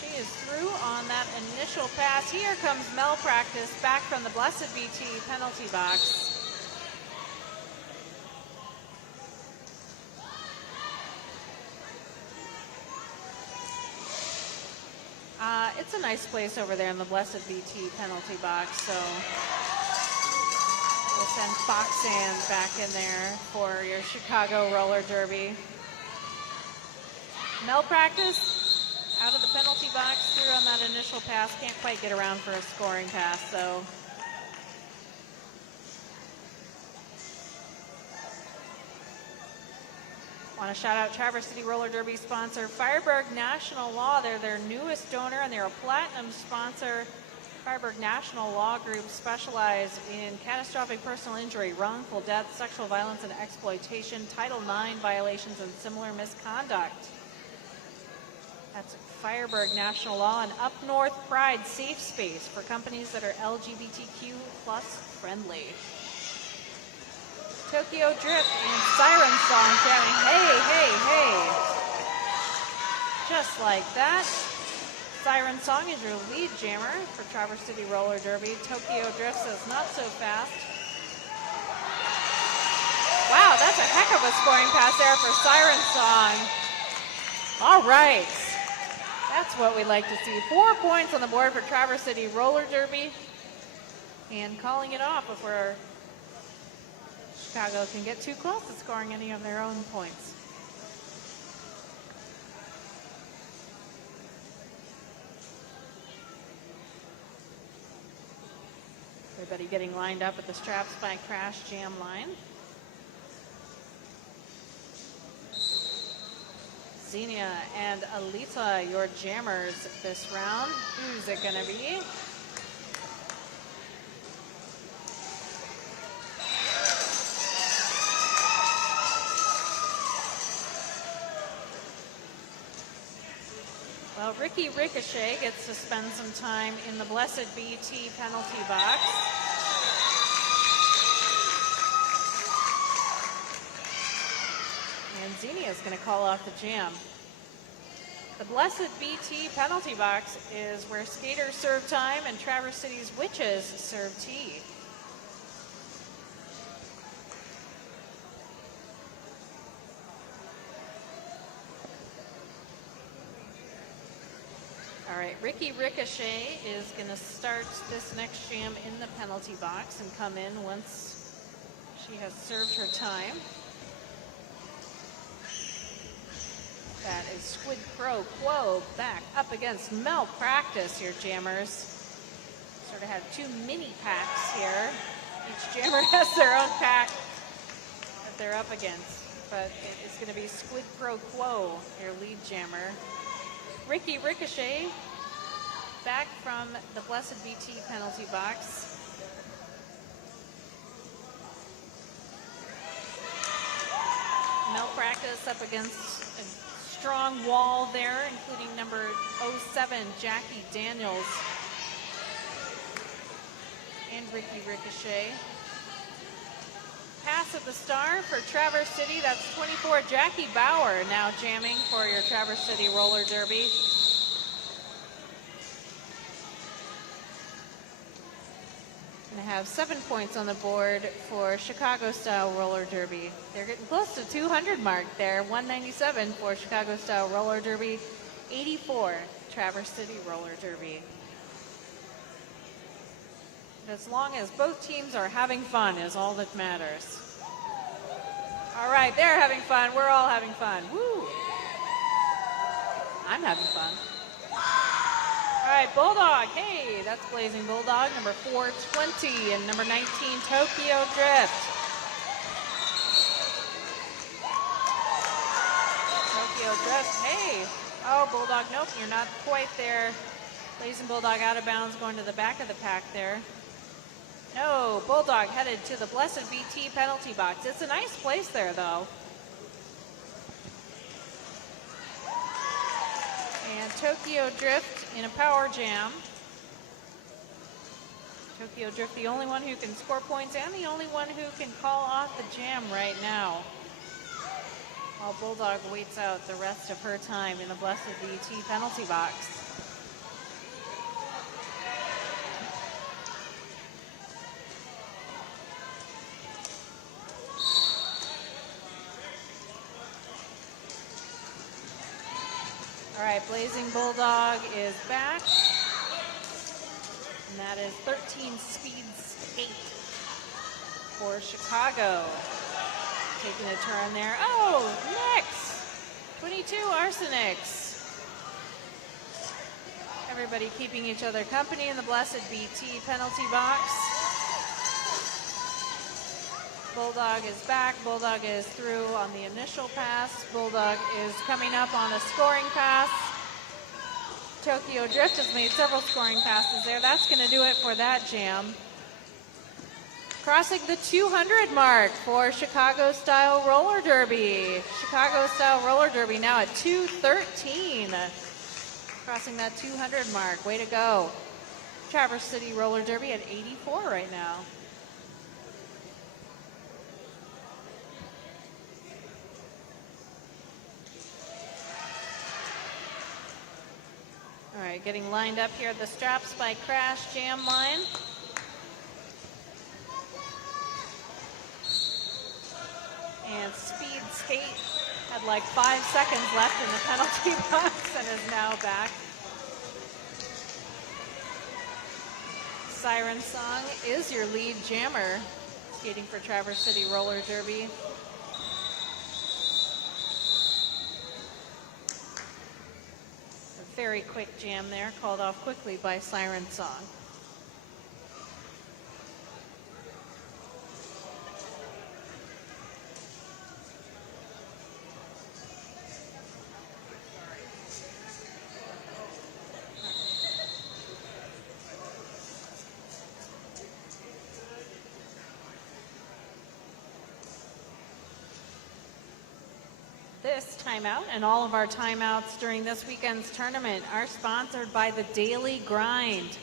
She is through on that initial pass. Here comes Malpractice back from the Blessed BT penalty box. It's a nice place over there in the Blessed BT penalty box, so we'll send Foxanne back in there for your Chicago Roller Derby. Malpractice out of the penalty box, through on that initial pass. Can't quite get around for a scoring pass, so. Want to shout out Traverse City Roller Derby sponsor Fireburg National Law. They're their newest donor and they're a platinum sponsor. Harrisburg National Law Group specialize in catastrophic personal injury, wrongful death, sexual violence and exploitation, Title IX violations, and similar misconduct. That's Fireburg National Law. And Up North Pride Safe Space for companies that are LGBTQ plus friendly. Tokyo Drift and Siren Song jamming. Hey, hey, hey. Just like that. Siren Song is your lead jammer for Traverse City Roller Derby. Tokyo Drift says not so fast. Wow, that's a heck of a scoring pass there for Siren Song. All right. That's what we like to see. 4 points on the board for Traverse City Roller Derby. And calling it off before Chicago can get too close to scoring any of their own points. Everybody getting lined up at the Straps by Crash jam line. Xenia and Alita, your jammers this round. Who's it gonna be? Well, Ricky Ricochet gets to spend some time in the Blessed BT penalty box. And Xenia is going to call off the jam. The Blessed BT penalty box is where skaters serve time and Traverse City's witches serve tea. All right, Ricky Ricochet is going to start this next jam in the penalty box and come in once she has served her time. That is Squid Pro Quo back up against Malpractice, your jammers. Sort of have two mini packs here. Each jammer has their own pack that they're up against. But it is going to be Squid Pro Quo, your lead jammer. Ricky Ricochet back from the Blessed BT penalty box. Malpractice up against a strong wall there, including number 07, Jackie Daniels, and Ricky Ricochet. Pass at the star for Traverse City. That's 24, Jackie Bauer, now jamming for your Traverse City Roller Derby. Going to have 7 points on the board for Chicago Style Roller Derby. They're getting close to 200 mark there. 197 for Chicago Style Roller Derby, 84 Traverse City Roller Derby. As long as both teams are having fun is all that matters. All right, they're having fun. We're all having fun. Woo! I'm having fun. All right, Bulldog. Hey, that's Blazing Bulldog, number 420, and number 19, Tokyo Drift. Tokyo Drift, hey. Oh, Bulldog, nope, you're not quite there. Blazing Bulldog out of bounds, going to the back of the pack there. No, Bulldog headed to the Blessed BT penalty box. It's a nice place there, though. And Tokyo Drift in a power jam. Tokyo Drift, the only one who can score points and the only one who can call off the jam right now. While Bulldog waits out the rest of her time in the Blessed BT penalty box. All right, Blazing Bulldog is back. And that is 13 Speed Skate for Chicago. Taking a turn there. Oh, Nix! 22 Arsenics. Everybody keeping each other company in the Blessed BT penalty box. Bulldog is back. Bulldog is through on the initial pass. Bulldog is coming up on a scoring pass. Tokyo Drift has made several scoring passes there. That's going to do it for that jam. Crossing the 200 mark for Chicago Style Roller Derby. Chicago Style Roller Derby now at 213. Crossing that 200 mark. Way to go. Traverse City Roller Derby at 84 right now. All right, getting lined up here at the Straps by Crash jam line. And Speed Skate had like 5 seconds left in the penalty box and is now back. Siren Song is your lead jammer, skating for Traverse City Roller Derby. A very quick jam there, called off quickly by Siren Song. this timeout and all of our timeouts during this weekend's tournament are sponsored by the Daily Grind.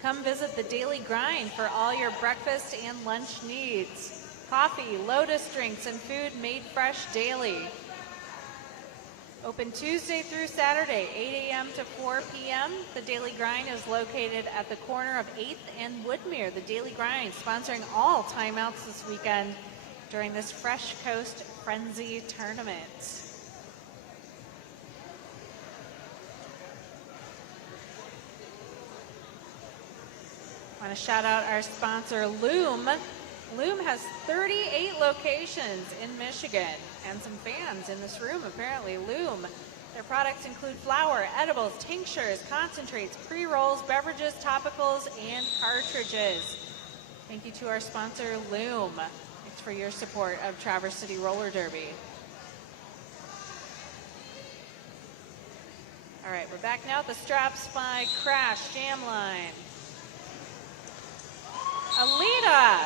Come visit the Daily Grind for all your breakfast and lunch needs. Coffee, Lotus drinks, and food made fresh daily. Open Tuesday through Saturday, 8 a.m. to 4 p.m. The Daily Grind is located at the corner of 8th and Woodmere. The Daily Grind sponsoring all timeouts this weekend during this Fresh Coast Frenzy tournament. I want to shout out our sponsor, Loom. Loom has 38 locations in Michigan and some fans in this room, apparently. Loom. Their products include flour, edibles, tinctures, concentrates, pre-rolls, beverages, topicals, and cartridges. Thank you to our sponsor, Loom. Thanks for your support of Traverse City Roller Derby. All right, we're back now at the Straps by Crash Jam Line. Alita.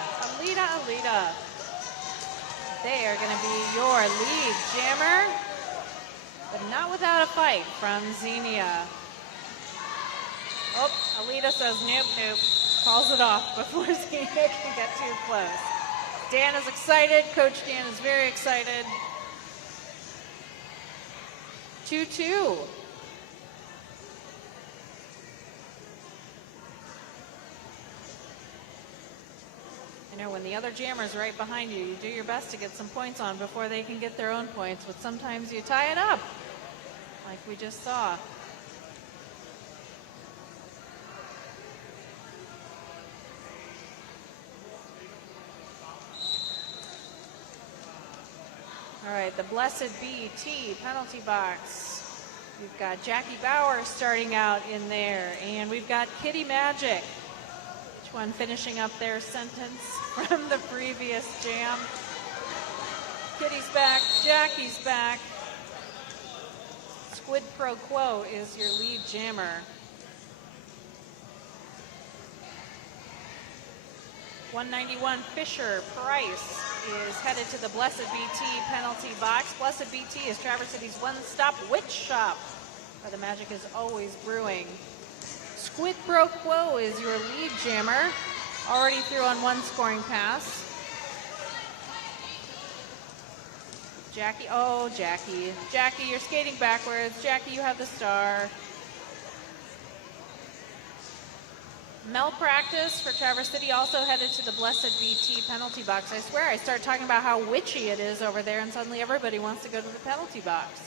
They are going to be your lead jammer, but not without a fight from Xenia. Oh, Alita says nope. Calls it off before Xenia can get too close. Dan is excited. Coach Dan is very excited. 2-2. When the other jammer's right behind you, you do your best to get some points on before they can get their own points, but sometimes you tie it up, like we just saw. All right, the Blessed BT penalty box. We've got Jackie Bauer starting out in there, and we've got Kitty Magic. One finishing up their sentence from the previous jam. Kitty's back, Jackie's back. Squid Pro Quo is your lead jammer. 191 Fisher Price is headed to the Blessed BT penalty box. Blessed BT is Traverse City's one-stop witch shop, where the magic is always brewing. Squid Pro Quo is your lead jammer, already through on one scoring pass. Jackie, Jackie, you're skating backwards. Jackie, you have the star. Malpractice for Traverse City also headed to the Blessed BT penalty box. I swear, I start talking about how witchy it is over there and suddenly everybody wants to go to the penalty box.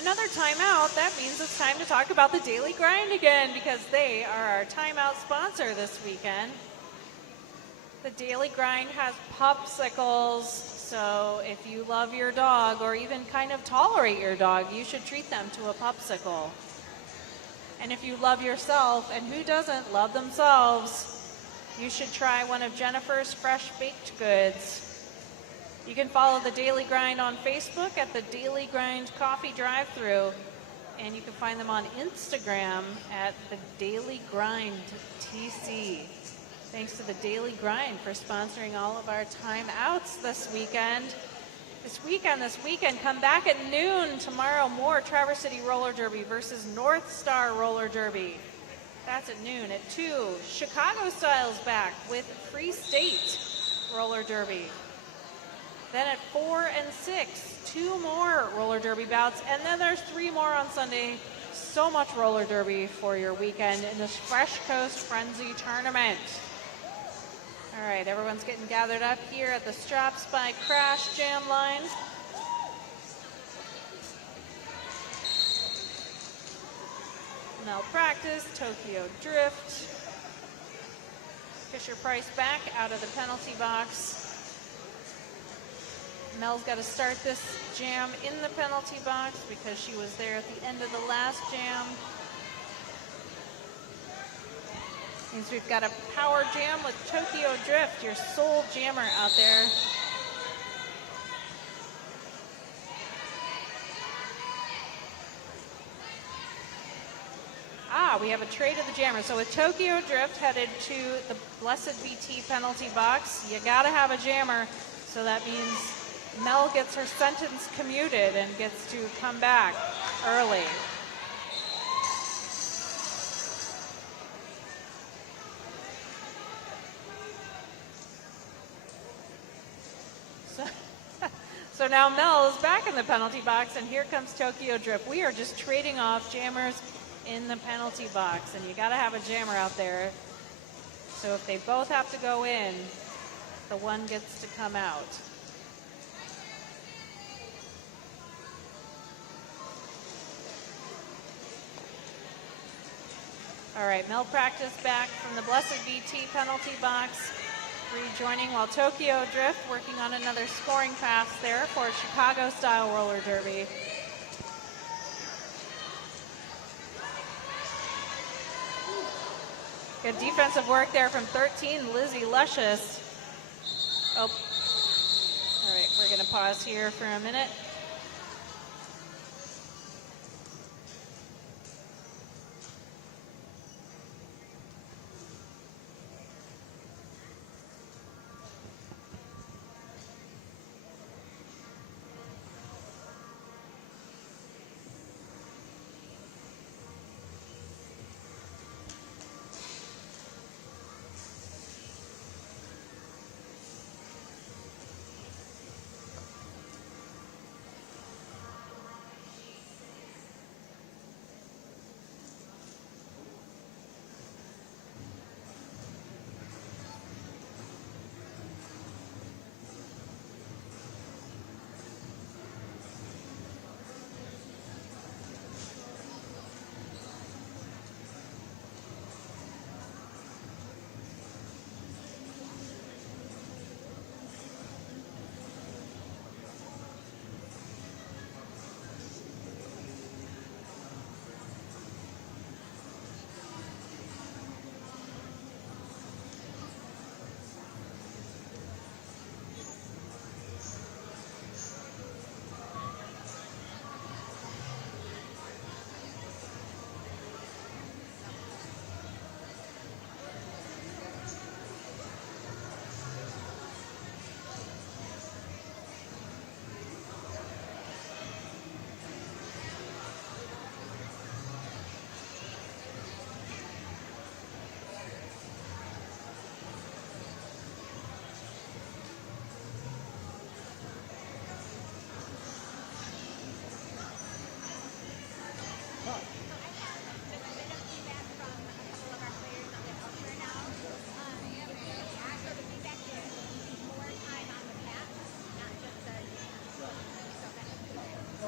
Another timeout. That means it's time to talk about the Daily Grind again, because they are our timeout sponsor this weekend. The Daily Grind has popsicles, so if you love your dog or even kind of tolerate your dog, you should treat them to a popsicle. And if you love yourself, and who doesn't love themselves, you should try one of Jennifer's fresh baked goods. You can follow the Daily Grind on Facebook at the Daily Grind Coffee Drive-Thru, and you can find them on Instagram at the Daily Grind TC. Thanks to the Daily Grind for sponsoring all of our timeouts this weekend. This weekend, come back at noon tomorrow. More Traverse City Roller Derby versus North Star Roller Derby. That's at noon. At 2, Chicago Style's back with Free State Roller Derby. Then at 4 and 6, 2 more roller derby bouts, and then there's 3 more on Sunday. So much roller derby for your weekend in this Fresh Coast Frenzy tournament. All right, everyone's getting gathered up here at the Straps by Crash Jam Line. Malpractice, Tokyo Drift. Fisher Price back out of the penalty box. Mel's got to start this jam in the penalty box because she was there at the end of the last jam. Means we've got a power jam with Tokyo Drift, your sole jammer out there. we have a trade of the jammer. So with Tokyo Drift headed to the Blessed BT penalty box, you got to have a jammer. So that means Mel gets her sentence commuted and gets to come back early. So now Mel is back in the penalty box, and here comes Tokyo Drift. We are just trading off jammers in the penalty box, and you got to have a jammer out there. So if they both have to go in, the one gets to come out. All right, Mel practice back from the Blessed BT penalty box, rejoining while Tokyo Drift working on another scoring pass there for a Chicago-style roller derby. Good defensive work there from 13, Lizzie Luscious. Oh, all right, we're gonna pause here for a minute.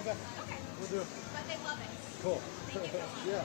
Okay. We'll do it. But they love it. Cool. Yeah.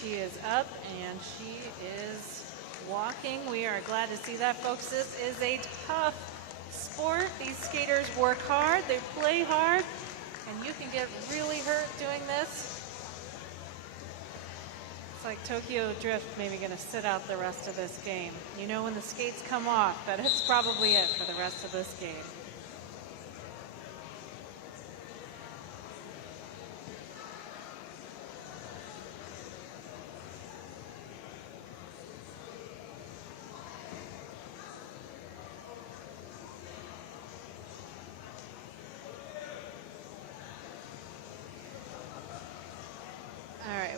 She is up and she is walking. We are glad to see that, folks. This is a tough sport. These skaters work hard, they play hard, and you can get really hurt doing this. It's like Tokyo Drift maybe going to sit out the rest of this game. You know when the skates come off, that it's probably it for the rest of this game.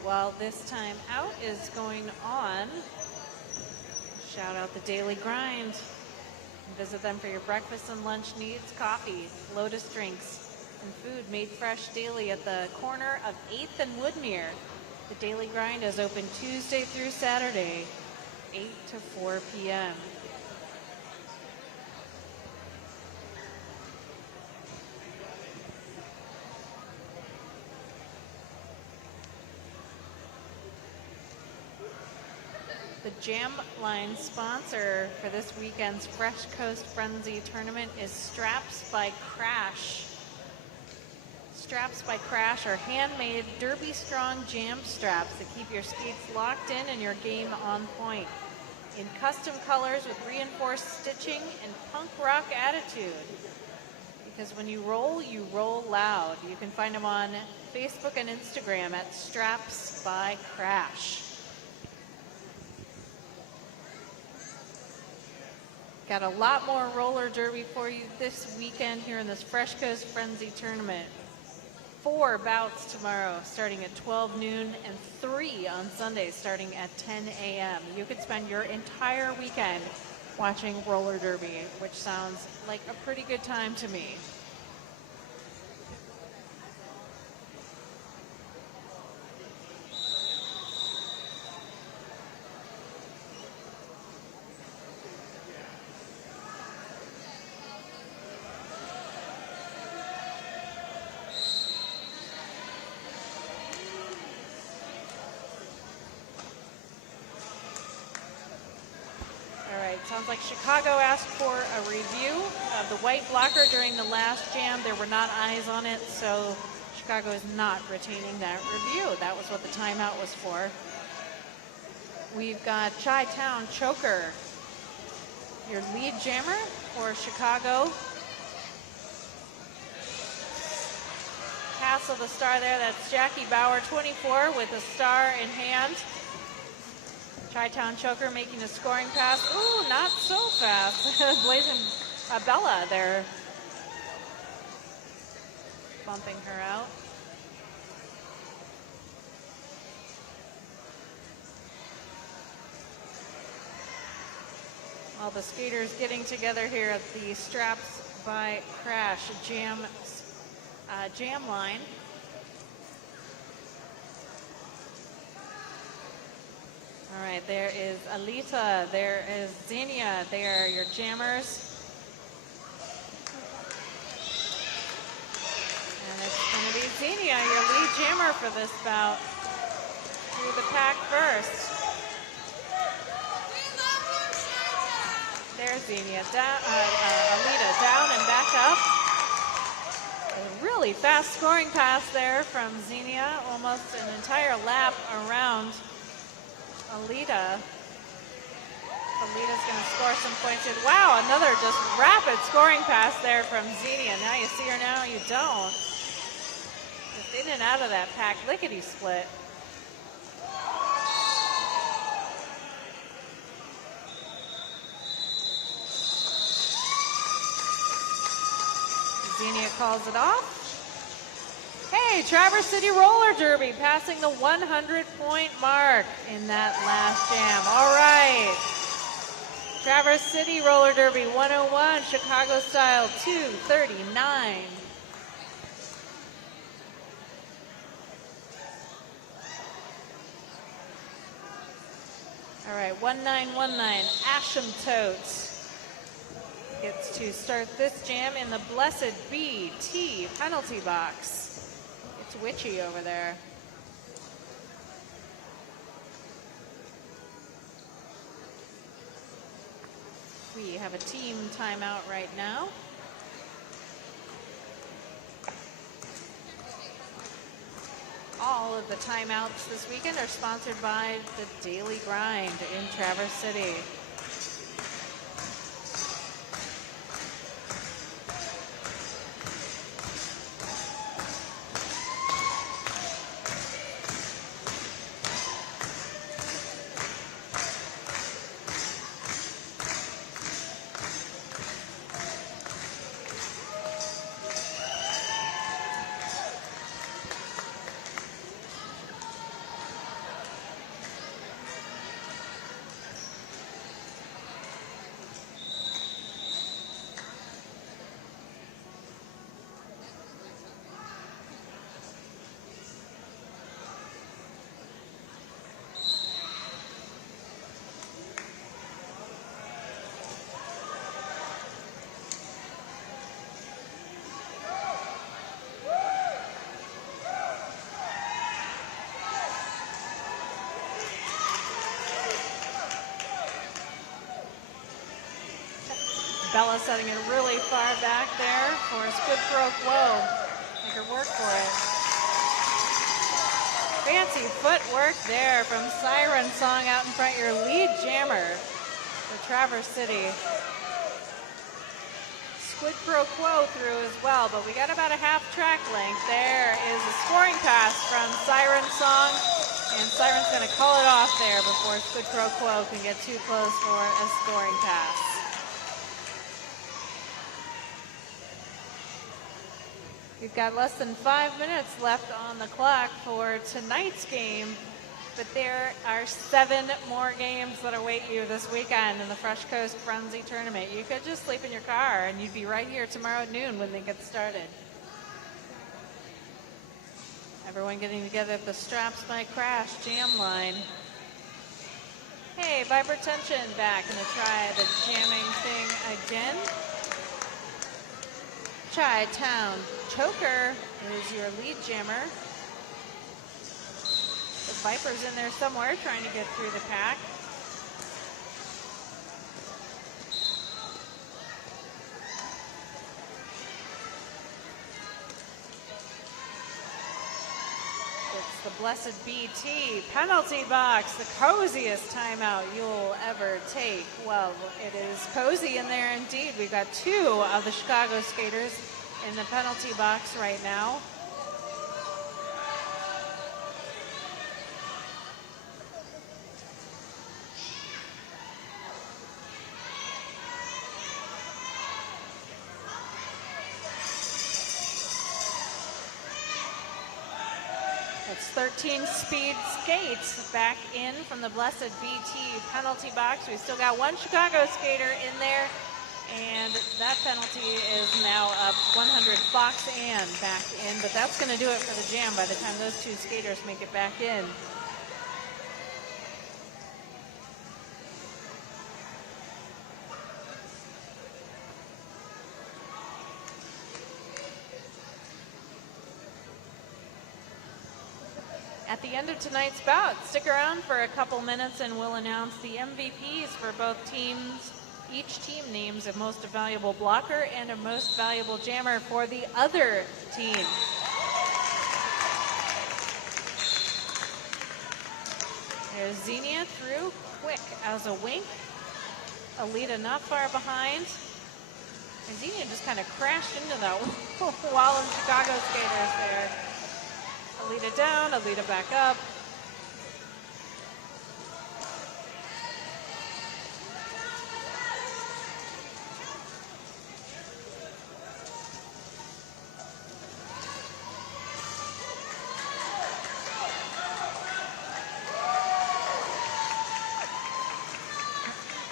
While this time out is going on, shout out the Daily Grind. Visit them for your breakfast and lunch needs, coffee, Lotus drinks, and food made fresh daily at the corner of 8th and Woodmere. The Daily Grind is open Tuesday through Saturday, 8 to 4 p.m. The Jam Line sponsor for this weekend's Fresh Coast Frenzy tournament is Straps by Crash. Straps by Crash are handmade derby strong jam straps that keep your skates locked in and your game on point. In custom colors with reinforced stitching and punk rock attitude. Because when you roll loud. You can find them on Facebook and Instagram at Straps by Crash. Got a lot more roller derby for you this weekend here in this Fresh Coast Frenzy tournament. 4 bouts tomorrow starting at 12 noon and 3 on Sunday starting at 10 a.m. You could spend your entire weekend watching roller derby, which sounds like a pretty good time to me. Sounds like Chicago asked for a review of the white blocker during the last jam. There were not eyes on it, so Chicago is not retaining that review. That was what the timeout was for. We've got Chi-Town Choker, your lead jammer for Chicago. Pass of the star there, that's Jackie Bauer, 24, with a star in hand. Chi-Town Choker making a scoring pass. Ooh, not so fast. Blazing Bella there. Bumping her out. All the skaters getting together here at the Straps by Crash jam line. All right, there is Alita, there is Xenia, they are your jammers. And it's going to be Xenia, your lead jammer for this bout. Through the pack first. There's Xenia, Alita down and back up. A really fast scoring pass there from Xenia, almost an entire lap around Alita. Alita's going to score some points. Wow, another just rapid scoring pass there from Xenia. Now you see her, now you don't. Just in and out of that pack, lickety split. Xenia calls it off. Hey, Traverse City Roller Derby passing the 100-point mark in that last jam. All right. Traverse City Roller Derby 101, Chicago style 2:39. All right, 1919, Asymptote gets to start this jam in the Blessed BT penalty box. It's witchy over there. We have a team timeout right now. All of the timeouts this weekend are sponsored by the Daily Grind in Traverse City. Bella setting it really far back there for Squid Pro Quo. Make her work for it. Fancy footwork there from Siren Song out in front, your lead jammer for Traverse City. Squid Pro Quo through as well, but we got about a half track length. There is a scoring pass from Siren Song, and Siren's going to call it off there before Squid Pro Quo can get too close for a scoring pass. We've got less than 5 minutes left on the clock for tonight's game, but there are 7 more games that await you this weekend in the Fresh Coast Frenzy Tournament. You could just sleep in your car and you'd be right here tomorrow at noon when they get started. Everyone getting together at the Straps Might Crash jam line. Hey, Vibratension back, gonna try the jamming thing again. Chi-Town Choker is your lead jammer. The Viper's in there somewhere trying to get through the pack. It's the Blessed BT penalty box, the coziest timeout you'll ever take. Well, it is cozy in there indeed. We've got 2 of the Chicago skaters in the penalty box right now. That's 13 speed skates back in from the Blessed BT penalty box. We still got 1 Chicago skater in there, and that penalty is now up 100. Fox Ann back in, but that's going to do it for the jam by the time those 2 skaters make it back in. At the end of tonight's bout, stick around for a couple minutes and we'll announce the MVPs for both teams. Each team names a most valuable blocker and a most valuable jammer for the other team. There's Xenia through quick as a wink. Alita not far behind. And Xenia just kind of crashed into that wall of Chicago skaters there. Alita down, Alita back up.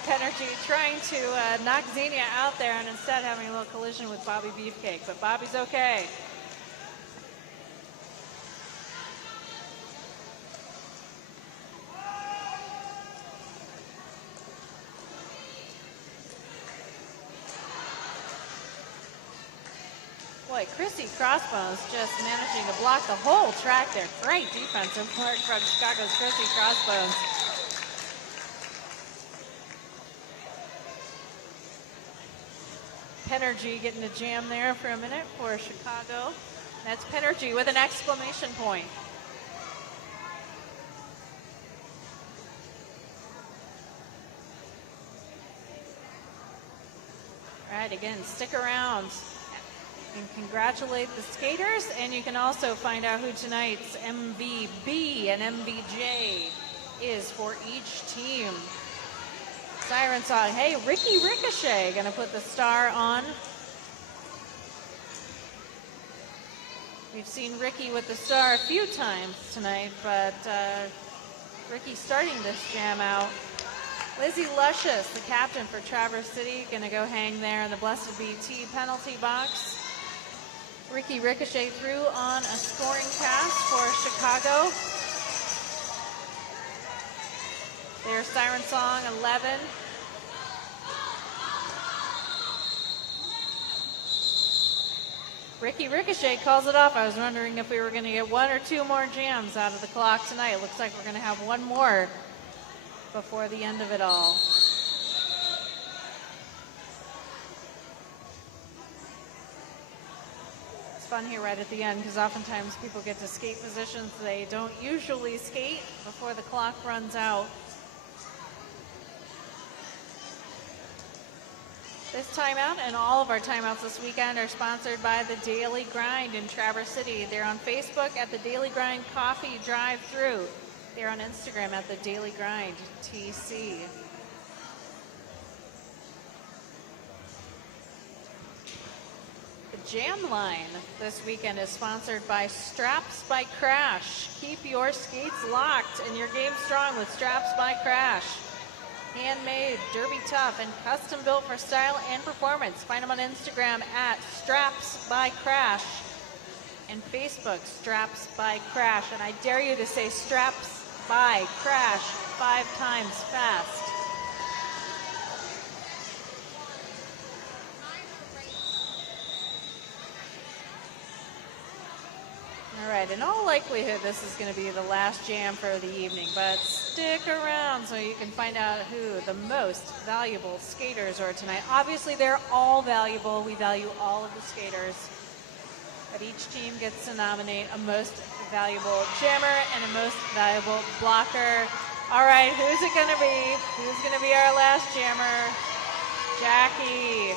Energy trying to knock Xenia out there and instead having a little collision with Bobby Beefcake, but Bobby's okay. Boy, Chrissy Crossbones just managing to block the whole track there. Great defensive work from Chicago's Chrissy Crossbones. Penergy getting a jam there for a minute for Chicago. That's Penergy with an exclamation point. All right, again, stick around and congratulate the skaters, and you can also find out who tonight's MVB and MVJ is for each team. Siren song. Hey, Ricky Ricochet gonna put the star on. We've seen Ricky with the star a few times tonight, but Ricky starting this jam out. Lizzie Luscious, the captain for Traverse City, gonna go hang there in the Blessed BT penalty box. Ricky Ricochet through on a scoring pass for Chicago. There's Siren Song 11. Ricky Ricochet calls it off. I was wondering if we were going to get one or two more jams out of the clock tonight. It looks like we're going to have one more before the end of it all. It's fun here right at the end because oftentimes people get to skate positions they don't usually skate before the clock runs out. This timeout and all of our timeouts this weekend are sponsored by The Daily Grind in Traverse City. They're on Facebook at The Daily Grind Coffee Drive-Thru. They're on Instagram at The Daily Grind TC. The Jam Line this weekend is sponsored by Straps by Crash. Keep your skates locked and your game strong with Straps by Crash. Handmade, derby tough, and custom built for style and performance. Find them on Instagram at Straps by Crash and Facebook Straps by Crash. And I dare you to say Straps by Crash 5 times fast. All right, in all likelihood, this is going to be the last jam for the evening, but stick around so you can find out who the most valuable skaters are tonight. Obviously, they're all valuable. We value all of the skaters, but each team gets to nominate a most valuable jammer and a most valuable blocker. All right, who's it going to be? Who's going to be our last jammer? Jackie.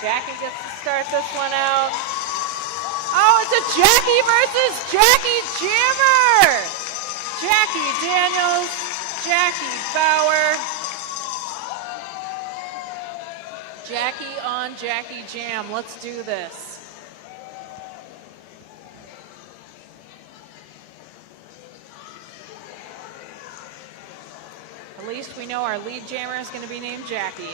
Jackie gets to start this one out. Oh, it's a Jackie versus Jackie jammer. Jackie Daniels, Jackie Bauer. Jackie on Jackie jam. Let's do this. At least we know our lead jammer is going to be named Jackie.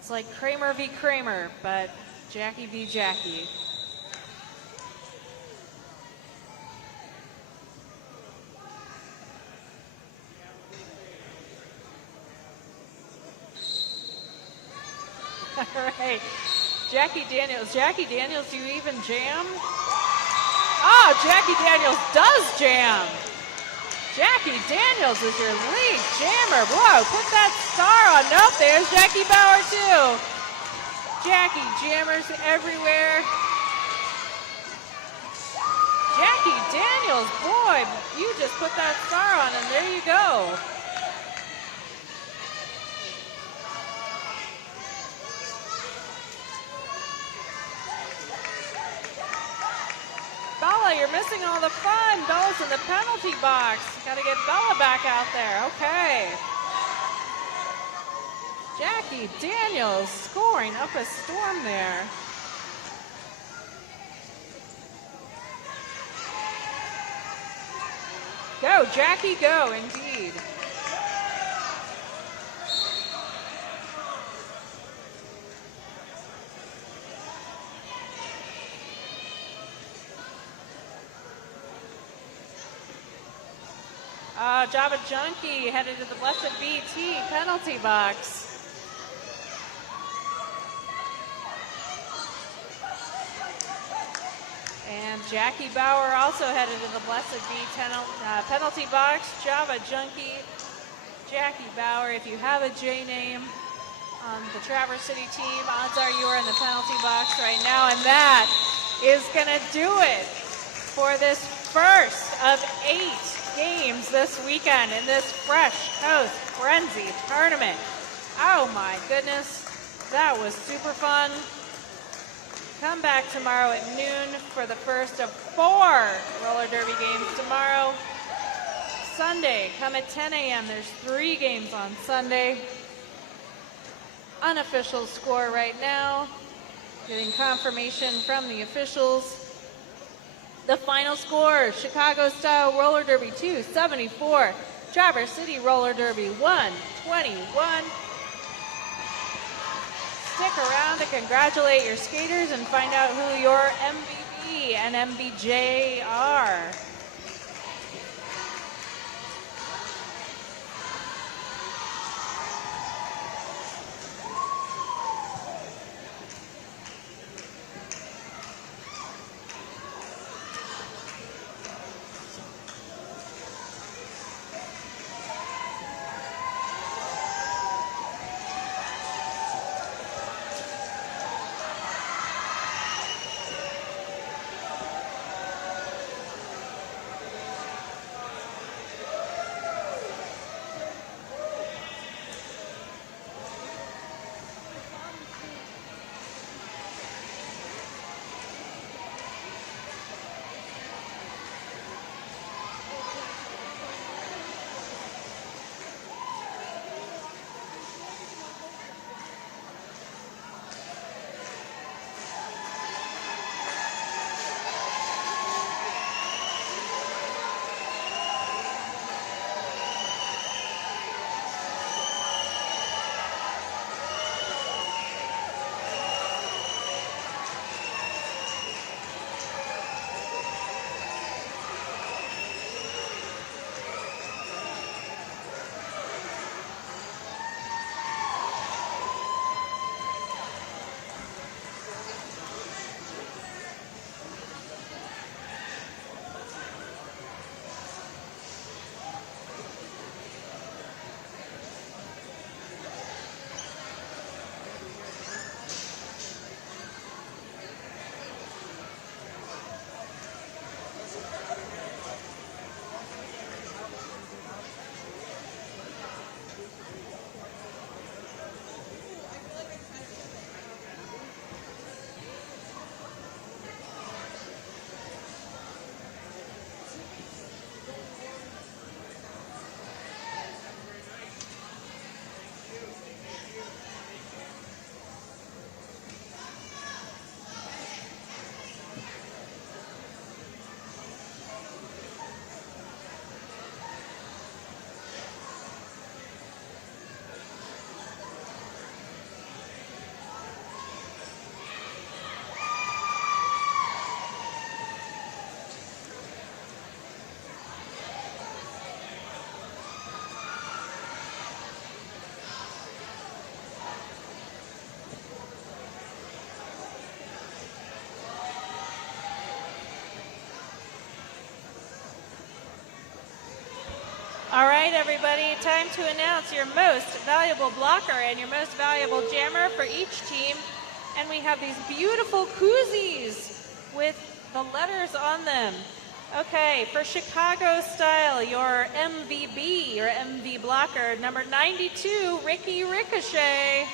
It's like Kramer v. Kramer, but Jackie v. Jackie. All right, Jackie Daniels. Jackie Daniels, do you even jam? Oh, Jackie Daniels does jam. Jackie Daniels is your lead jammer. Whoa, put that star on. Nope, there's Jackie Bauer too. Jackie jammers everywhere. Jackie Daniels, boy, you just put that star on and there you go. Bella, you're missing all the fun. Bella's in the penalty box. Got to get Bella back out there. Okay. Jackie Daniels scoring up a storm there. Go, Jackie, go, indeed. Java Junkie headed to the Blessed BT penalty box. And Jackie Bauer also headed to the Blessed Be penalty box. Java Junkie, Jackie Bauer. If you have a J name on the Traverse City team, odds are you are in the penalty box right now. And that is going to do it for this first of 8 games this weekend in this Fresh Coast Frenzy tournament. Oh my goodness, that was super fun. Come back tomorrow at noon for the first of 4 roller derby games tomorrow. Sunday, come at 10 a.m. There's 3 games on Sunday. Unofficial score right now. Getting confirmation from the officials. The final score, Chicago Style Roller Derby 274, Traverse City Roller Derby 121. Stick around to congratulate your skaters and find out who your MVP and MVJ are. All right, everybody, time to announce your most valuable blocker and your most valuable jammer for each team. And we have these beautiful koozies with the letters on them. Okay, for Chicago Style, your MVB, your MV blocker, number 92, Ricky Ricochet.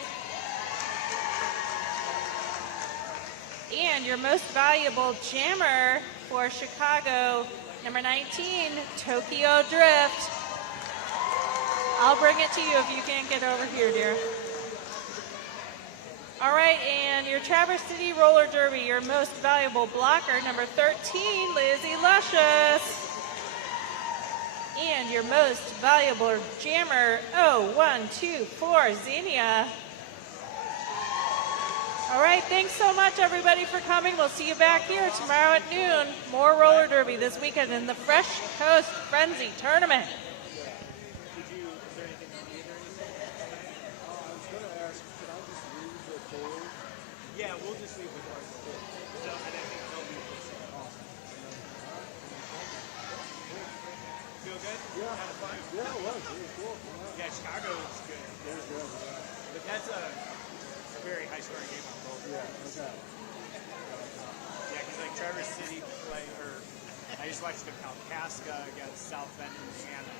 And your most valuable jammer for Chicago, number 19, Tokyo Drift. I'll bring it to you if you can't get over here, dear. All right, and your Traverse City Roller Derby, your most valuable blocker, number 13, Lizzie Luscious. And your most valuable jammer, 0124, Xenia. All right, thanks so much, everybody, for coming. We'll see you back here tomorrow at noon. More roller derby this weekend in the Fresh Coast Frenzy Tournament. Yeah, we'll just leave the cards. So, and I think they'll be awesome. kind of fun. Yeah, it was. It was cool. Yeah, Chicago is good. It was good. Yeah. But that's a very high scoring game on both. Yeah. Okay. Yeah, because like Traverse City play, or I just watched the Kalkaska against South Bend, Indiana.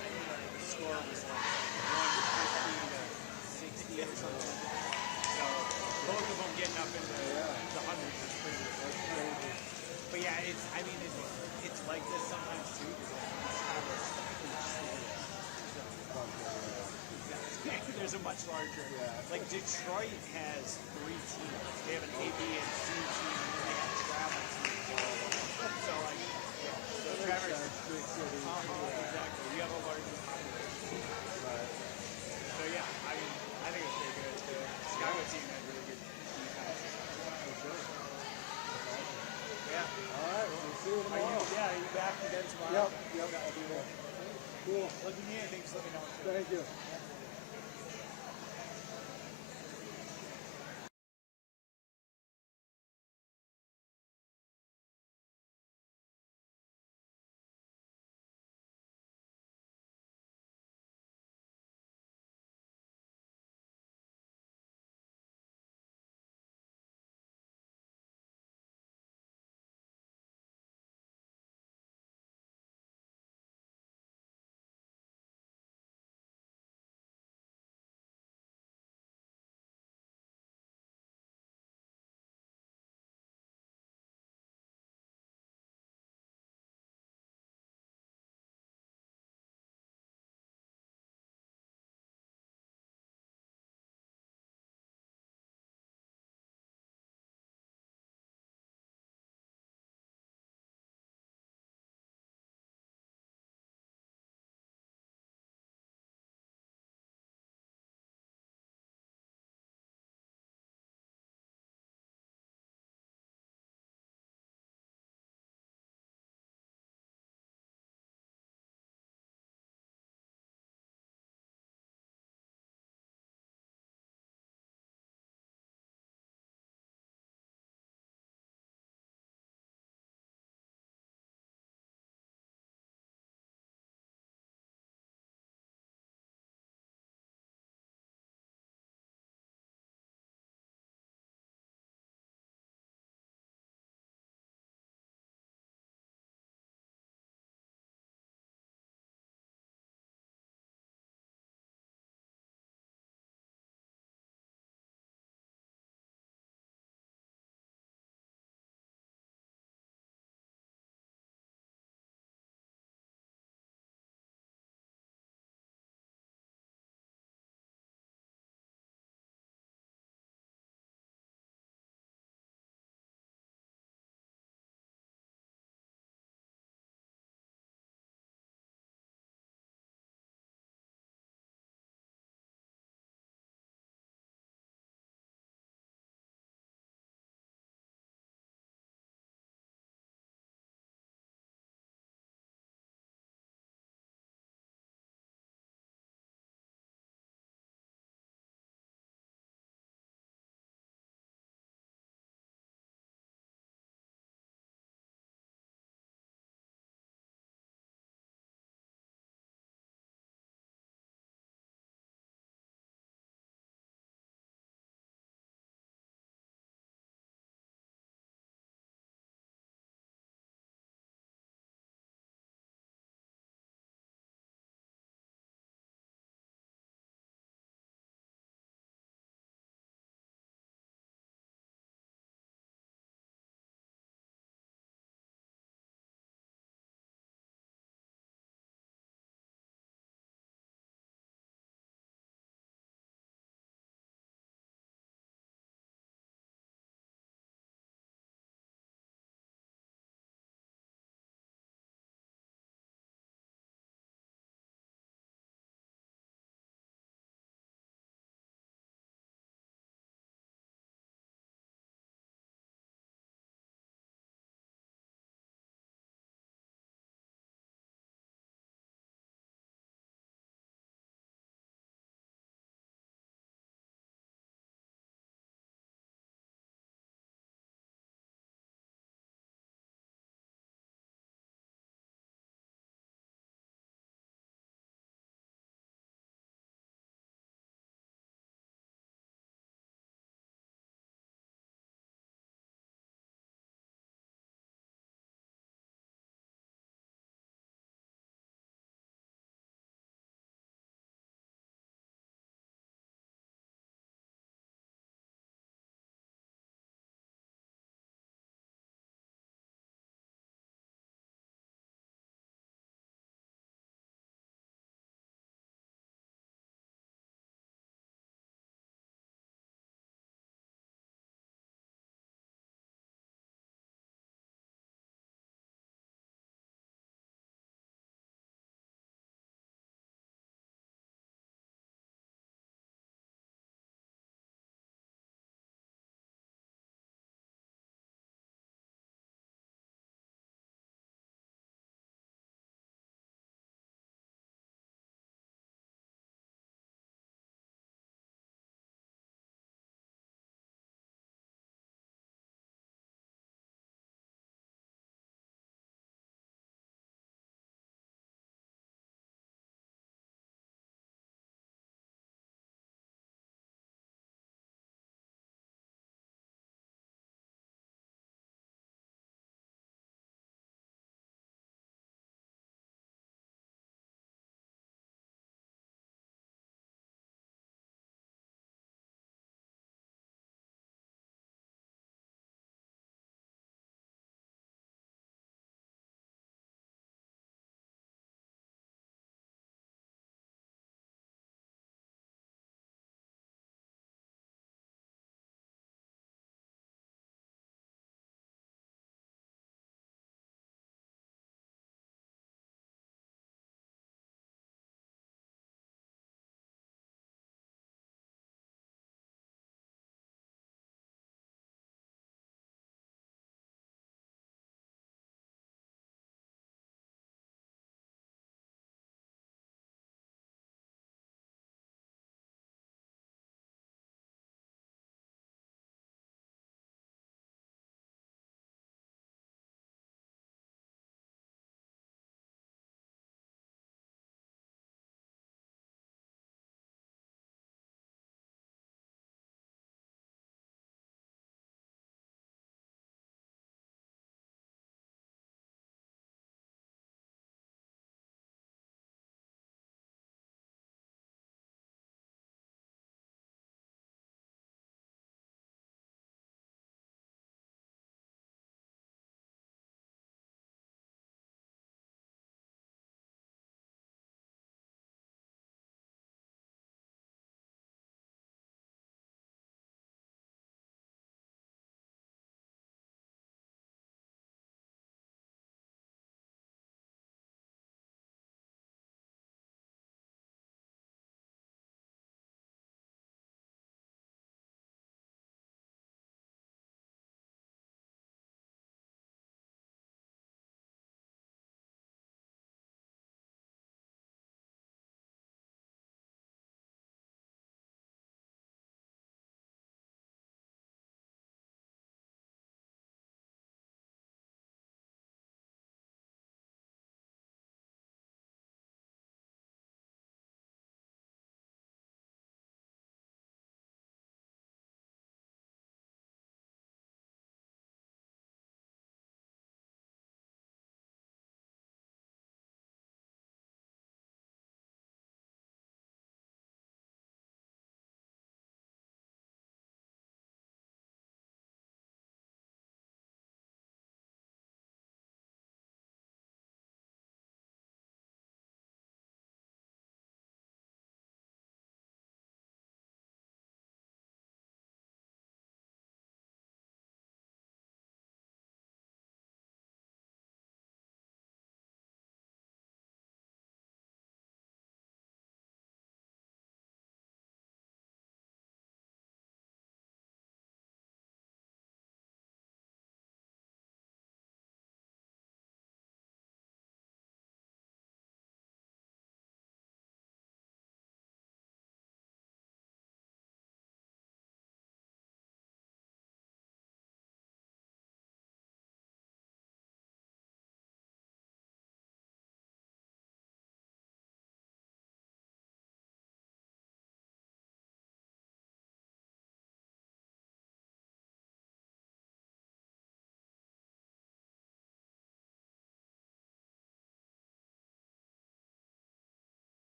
And the score was like 150 to 60 or something. So both of them getting up into the hundreds is pretty good. But yeah, it's like this sometimes too. There's a much larger. Like Detroit has 3 teams. They have an A, B, and C team, and then they have travel teams. So like, so Traverse. Exactly. You have a larger population. So yeah, I think it's pretty good. The Chicago team had really good defense. Yeah. All right. Well, we'll see you tomorrow. Are you back again tomorrow? Yep. I'll be there. Cool. Look at me. Thanks for letting me know. Thank you.